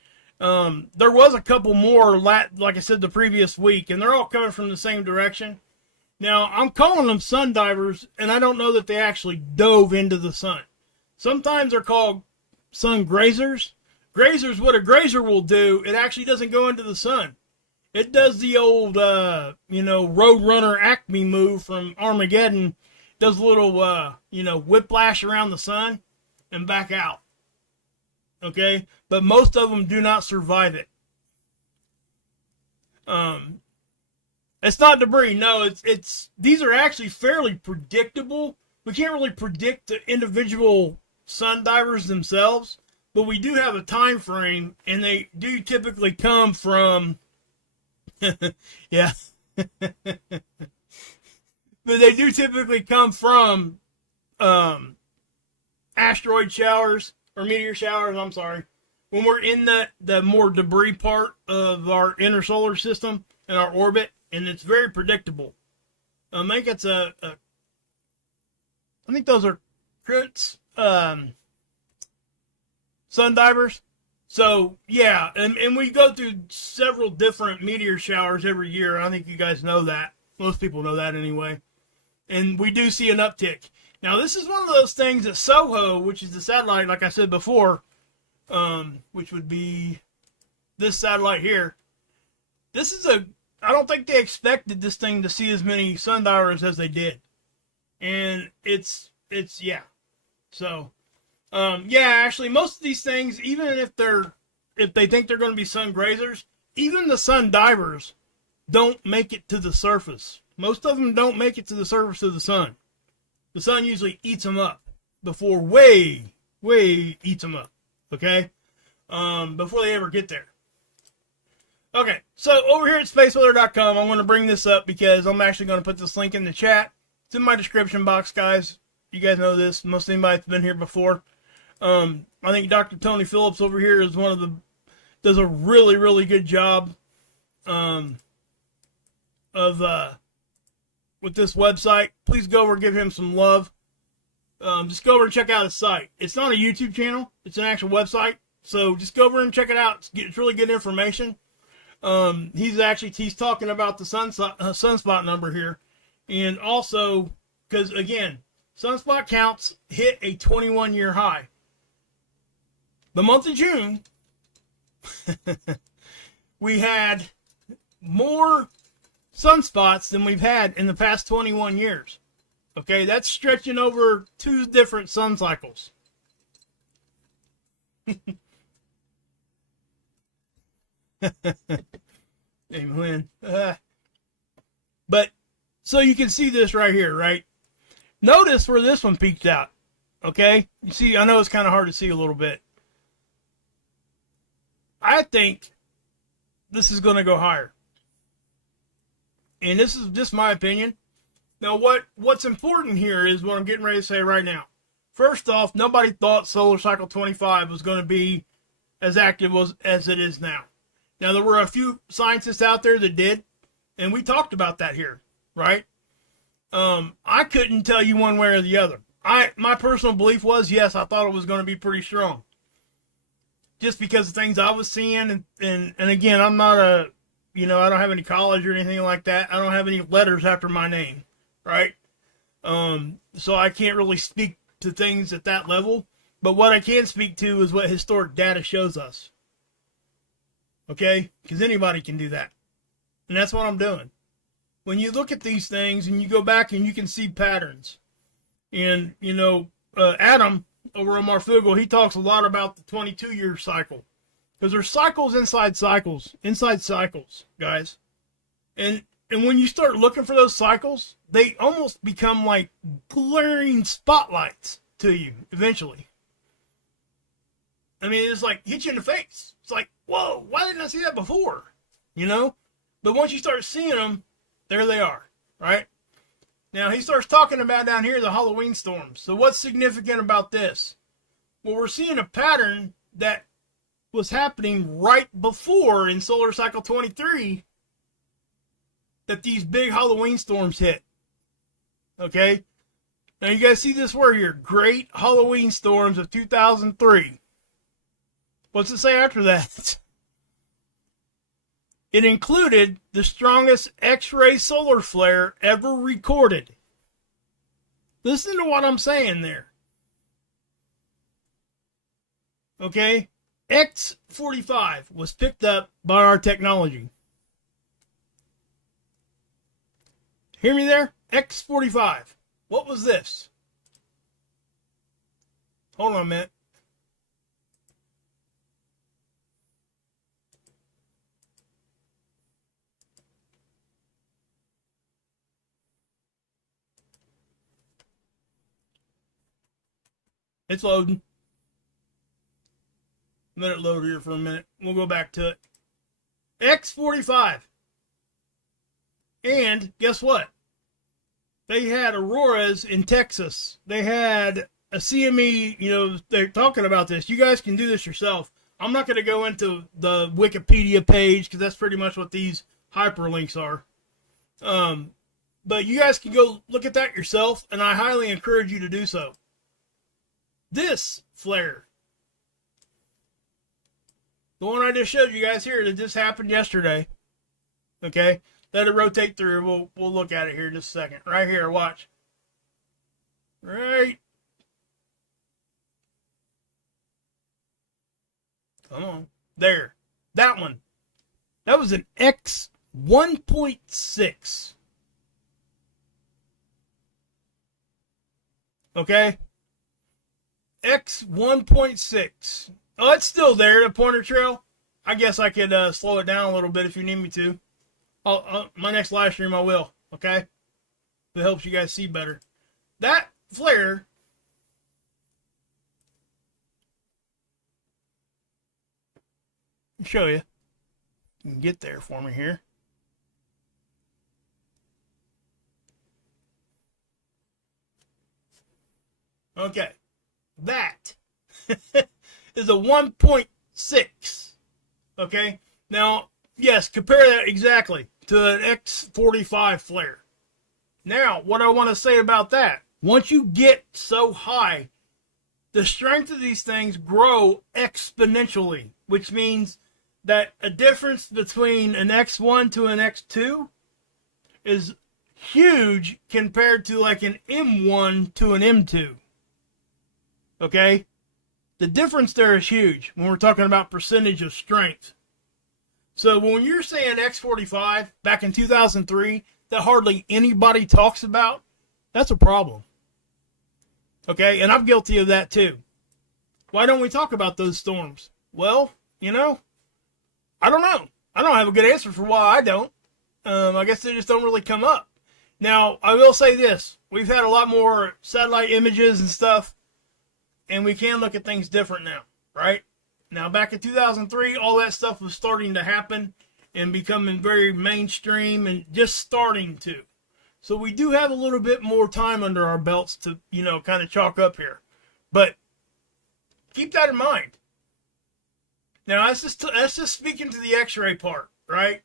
There was a couple more, like I said, the previous week, and they're all coming from the same direction. Now, I'm calling them sundivers, and I don't know that they actually dove into the sun. Sometimes they're called sun grazers. Grazers, what a grazer will do, it actually doesn't go into the sun. It does the old, Roadrunner Acme move from Armageddon. Does a little, whiplash around the sun and back out. Okay? But most of them do not survive it. It's not debris. No, these are actually fairly predictable. We can't really predict the individual sundivers themselves, but we do have a time frame, and they do typically come from yeah. But they do typically come from asteroid showers or meteor showers, I'm sorry. When we're in the more debris part of our inner solar system and our orbit, and it's very predictable. I think it's I think those are Prince sundivers. So yeah, and we go through several different meteor showers every year. I think you guys know that. Most people know that anyway. And we do see an uptick. Now this is one of those things that SOHO, which is the satellite, like I said before, which would be this satellite here. This is I don't think they expected this thing to see as many sundivers as they did. And it's yeah. So, actually most of these things, even if they think they're going to be sun grazers, even the sun divers don't make it to the surface. Most of them don't make it to the surface of the sun. The sun usually eats them up before way eats them up. Okay? Before they ever get there. Okay, so over here at spaceweather.com, I want to bring this up because I'm actually going to put this link in the chat. It's in my description box, guys. You guys know this. Most anybody that's been here before. I think Dr. Tony Phillips over here is does a really, really good job with this website. Please go over and give him some love. Just go over and check out his site. It's not a YouTube channel. It's an actual website. So just go over and check it out. It's really good information. He's talking about the sunspot number here. And also, because again, sunspot counts hit a 21-year high. The month of June, we had more sunspots than we've had in the past 21 years. Okay, that's stretching over 2 different sun cycles. Amen. But, so you can see this right here, right? Notice where this one peaked out. Okay? You see, I know it's kind of hard to see a little bit. I think this is going to go higher. And this is just my opinion. Now, what's important here is what I'm getting ready to say right now. First off, nobody thought solar cycle 25 was going to be as active as it is now. Now, there were a few scientists out there that did, and we talked about that here, right? I couldn't tell you one way or the other. My personal belief was, yes, I thought it was going to be pretty strong. Just because of things I was seeing, and again, I'm not I don't have any college or anything like that. I don't have any letters after my name, right? So I can't really speak to things at that level. But what I can speak to is what historic data shows us. Okay? Because anybody can do that. And that's what I'm doing. When you look at these things and you go back and you can see patterns. And, Adam over on Marfugal, he talks a lot about the 22-year cycle. Because there's cycles, inside cycles, guys. And when you start looking for those cycles, they almost become like glaring spotlights to you eventually. I mean, it's like hit you in the face. It's like, whoa, why didn't I see that before? But once you start seeing them, there they are, right? Now, he starts talking about down here the Halloween storms. So what's significant about this? Well, we're seeing a pattern that was happening right before in solar cycle 23 that these big Halloween storms hit. Okay? Now, you guys see this word here, Great Halloween Storms of 2003. What's it say after that? It included the strongest X-ray solar flare ever recorded. Listen to what I'm saying there. Okay? X45 was picked up by our technology. Hear me there? X45. What was this? Hold on a minute. It's loading. Let it load here for a minute. We'll go back to it. X45. And guess what? They had auroras in Texas. They had a CME, they're talking about this. You guys can do this yourself. I'm not going to go into the Wikipedia page because that's pretty much what these hyperlinks are. But you guys can go look at that yourself, and I highly encourage you to do so. This flare, the one I just showed you guys here, that just happened yesterday. Okay, let it rotate through. We'll look at it here in just a second. Right here, watch. Right. Come on. There. That one. That was an X 1.6. Okay. X 1.6. Oh, it's still there, the pointer trail. I guess I could slow it down a little bit if you need me to. My next live stream I will, okay? If it helps you guys see better. That flare, I'll show you. You can get there for me here. Okay. That is a 1.6. Okay? Now, yes, compare that exactly to an X45 flare. Now, what I want to say about that, once you get so high, the strength of these things grow exponentially, which means that a difference between an X1 to an X2 is huge compared to like an M1 to an M2. Okay? The difference there is huge when we're talking about percentage of strength. So when you're saying X45 back in 2003 that hardly anybody talks about, that's a problem. Okay? And I'm guilty of that too. Why don't we talk about those storms? Well, I don't know. I don't have a good answer for why I don't. I guess they just don't really come up. Now, I will say this. We've had a lot more satellite images and stuff, and we can look at things different now, right? Now, back in 2003, all that stuff was starting to happen and becoming very mainstream and just starting to. So we do have a little bit more time under our belts to, you know, kind of chalk up here. But keep that in mind. Now, that's just speaking to the X-ray part, right?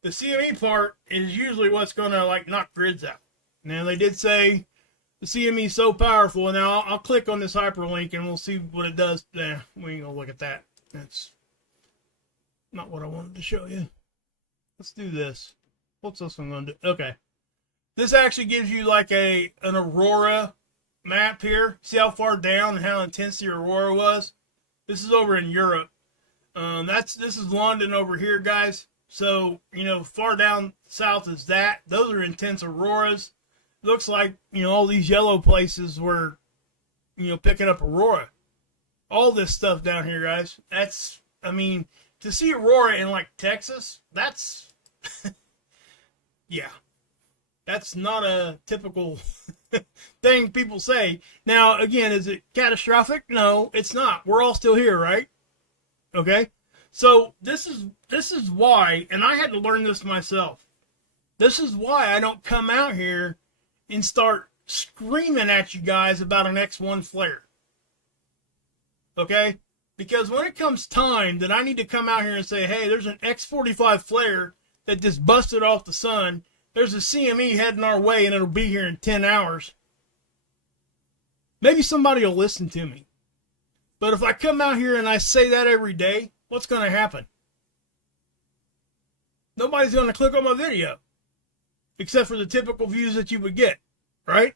The CME part is usually what's going to, like, knock grids out. Now, they did say the CME is so powerful. Now, I'll click on this hyperlink and we'll see what it does. We ain't going to look at that. That's not what I wanted to show you. Let's do this. What's this one going to do? Okay. This actually gives you like an aurora map here. See how far down and how intense the aurora was? This is over in Europe. This is London over here, guys. So, you know, far down south is that. Those are intense auroras. Looks like, you know, all these yellow places were, you know, picking up aurora. All this stuff down here, guys. That's, I mean, to see aurora in like Texas, that's, yeah. That's not a typical thing people say. Now, again, is it catastrophic? No, it's not. We're all still here, right? Okay? So this is why, and I had to learn this myself. This is why I don't come out here and start screaming at you guys about an X1 flare. Okay? Because when it comes time that I need to come out here and say, hey, there's an X45 flare that just busted off the sun, there's a CME heading our way and it'll be here in 10 hours. Maybe somebody will listen to me. But if I come out here and I say that every day, what's going to happen? Nobody's going to click on my video. Except for the typical views that you would get. Right?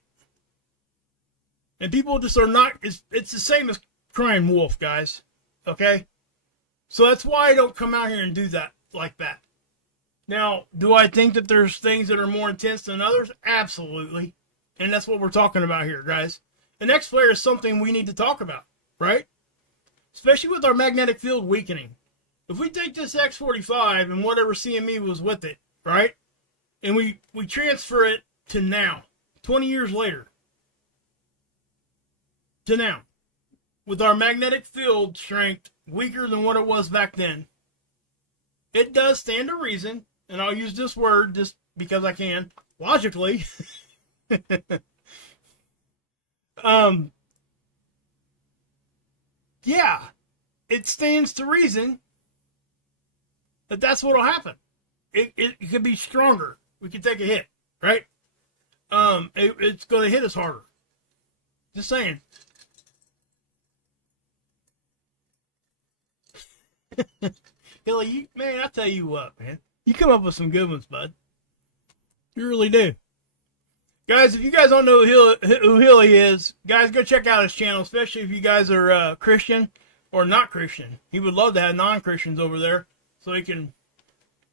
And people just are not, it's the same as crying wolf, guys. Okay? So that's why I don't come out here and do that like that. Now, do I think that there's things that are more intense than others? Absolutely. And that's what we're talking about here, guys. An X flare is something we need to talk about, right? Especially with our magnetic field weakening. If we take this X45 and whatever CME was with it, right? And we transfer it to now, 20 years later. To now. With our magnetic field strength weaker than what it was back then. It does stand to reason, and I'll use this word just because I can, logically. Yeah, it stands to reason that that's what will happen. It could be stronger. We could take a hit, right? It's going to hit us harder. Just saying. Hilly, man, I tell you what, man. You come up with some good ones, bud. You really do. Guys, if you guys don't know who Hilly is, guys, go check out his channel, especially if you guys are Christian or not Christian. He would love to have non-Christians over there so he can,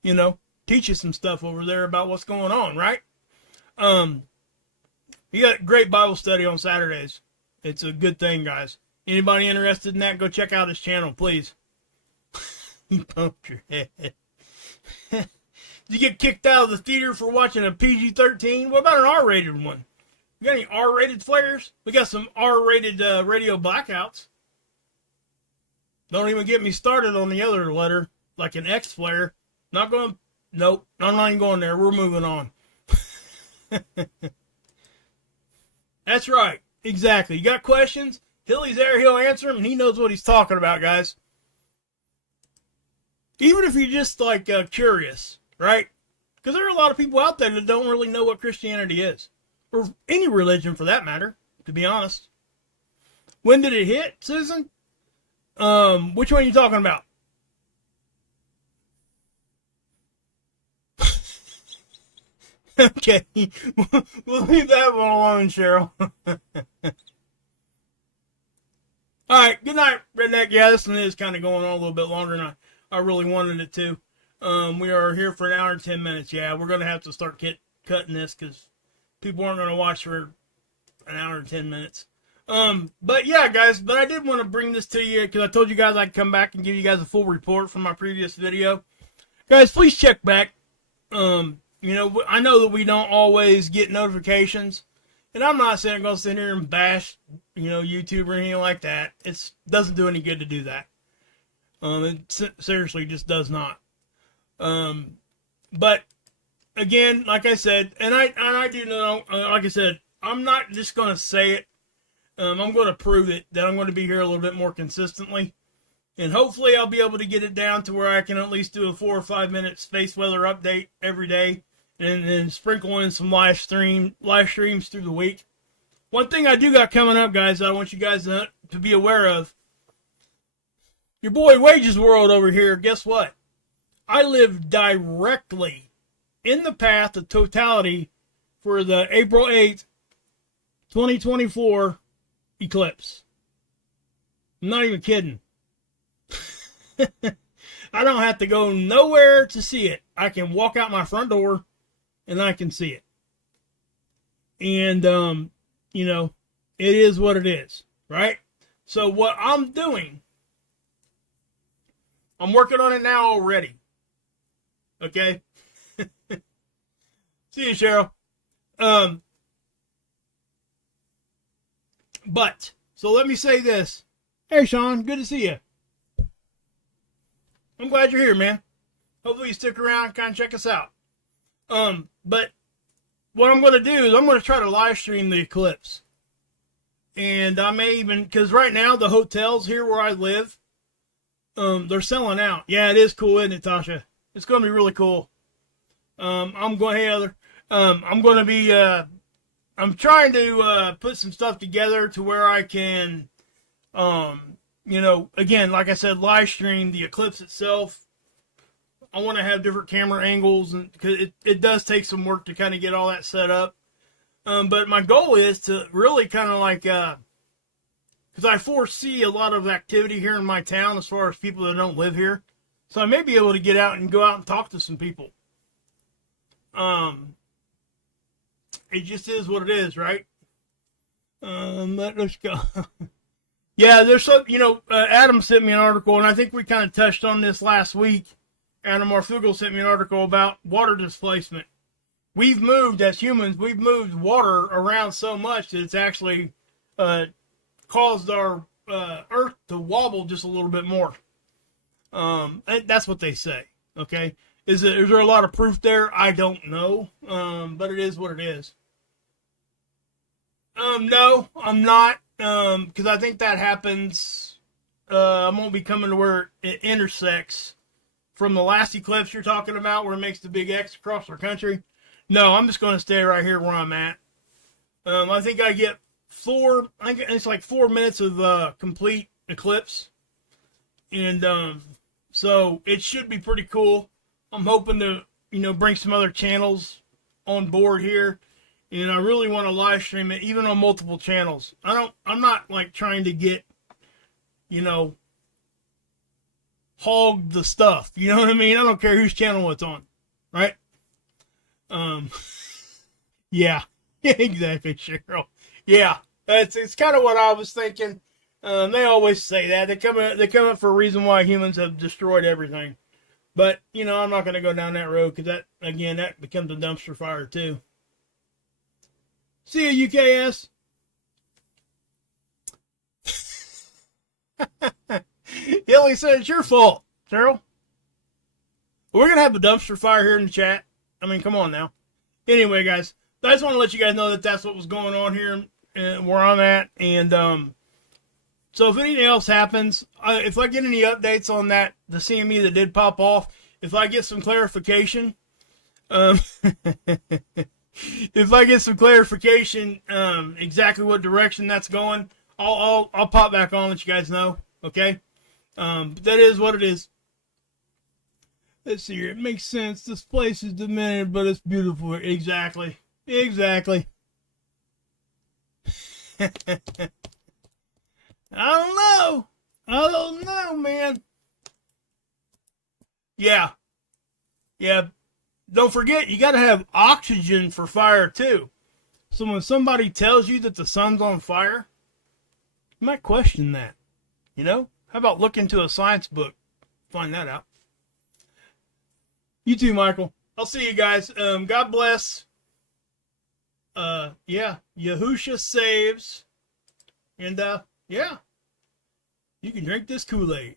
you know, teach you some stuff over there about what's going on, right? He got great Bible study on Saturdays. It's a good thing, guys. Anybody interested in that, go check out his channel, please. You bumped your head. Did you get kicked out of the theater for watching a PG-13? What about an R-rated one? You got any R-rated flares? We got some R-rated radio blackouts. Don't even get me started on the other letter, like an X flare. Not going, nope, I'm not even going there. We're moving on. That's right, exactly. You got questions? Hilly's there, he'll answer them, and he knows what he's talking about, guys. Even if you're just, like, curious, right? Because there are a lot of people out there that don't really know what Christianity is. Or any religion, for that matter, to be honest. When did it hit, Susan? Which one are you talking about? Okay. We'll leave that one alone, Cheryl. Alright, good night, Redneck. Yeah, this one is kind of going on a little bit longer than I really wanted it to. We are here for an hour and 10 minutes. Yeah, we're going to have to start cutting this because people aren't going to watch for an hour and 10 minutes. But yeah, guys, but I did want to bring this to you because I told you guys I'd come back and give you guys a full report from my previous video. Guys, please check back. You know, I know that we don't always get notifications. And I'm not saying I'm going to sit here and bash, you know, YouTube or anything like that. It doesn't do any good to do that. It seriously just does not. But again, like I said, and I do know, like I said, I'm not just going to say it. I'm going to prove it, that I'm going to be here a little bit more consistently. And hopefully I'll be able to get it down to where I can at least do a 4 or 5 minute space weather update every day, and then sprinkle in some live streams through the week. One thing I do got coming up, guys, I want you guys to be aware of. Your boy Wages World over here, guess what? I live directly in the path of totality for the April 8th, 2024 eclipse. I'm not even kidding. I don't have to go nowhere to see it. I can walk out my front door and I can see it. And, you know, it is what it is, right? So what I'm doing, I'm working on it now already. Okay? See you, Cheryl. But, so let me say this. Hey, Sean, good to see you. I'm glad you're here, man. Hopefully you stick around and kind of check us out. But what I'm going to do is I'm going to try to live stream the eclipse. And I may even, because right now the hotels here where I live, they're selling out. Yeah, it is cool, isn't it, Tasha? It's going to be really cool. I'm going, hey, Heather. I'm going to be, I'm trying to put some stuff together to where I can, you know, again, like I said, live stream the eclipse itself. I want to have different camera angles, and because it does take some work to kind of get all that set up. But my goal is to really kind of like, because I foresee a lot of activity here in my town as far as people that don't live here. So I may be able to get out and go out and talk to some people. It just is what it is, right? Let's go. Yeah, there's some, you know, Adam sent me an article, and I think we kind of touched on this last week. Adam Marfugel sent me an article about water displacement. We've moved, as humans, we've moved water around so much that it's actually caused our Earth to wobble just a little bit more. And that's what they say, okay? Is there a lot of proof there? I don't know, but it is what it is. No, I'm not. Because I think that happens, I won't be coming to where it intersects from the last eclipse you're talking about, where it makes the big X across our country. No, I'm just going to stay right here where I'm at. I think I get I think it's like 4 minutes of complete eclipse. And so it should be pretty cool. I'm hoping to, you know, bring some other channels on board here. And I really want to live stream it, even on multiple channels. I'm not like trying to get, you know, hog the stuff. You know what I mean? I don't care whose channel it's on, right? Yeah, exactly, Cheryl. Yeah, it's kind of what I was thinking. They always say that they come up for a reason why humans have destroyed everything. But you know, I'm not going to go down that road because that becomes a dumpster fire too. See you, UKS. Hilly said it's your fault, Cheryl. We're going to have a dumpster fire here in the chat. I mean, come on now. Anyway, guys, I just want to let you guys know that that's what was going on here where I'm at. And so if anything else happens, if I get any updates on that, the CME that did pop off, if I get some clarification, if I get some clarification, exactly what direction that's going, I'll pop back on and let you guys know. Okay, but that is what it is. Let's see here. It makes sense. This place is diminished, but it's beautiful. Exactly. I don't know, man. Yeah. Don't forget, you got to have oxygen for fire, too. So when somebody tells you that the sun's on fire, you might question that. You know? How about look into a science book? Find that out. You too, Michael. I'll see you guys. God bless. Yeah. Yahusha saves. And, yeah. You can drink this Kool-Aid.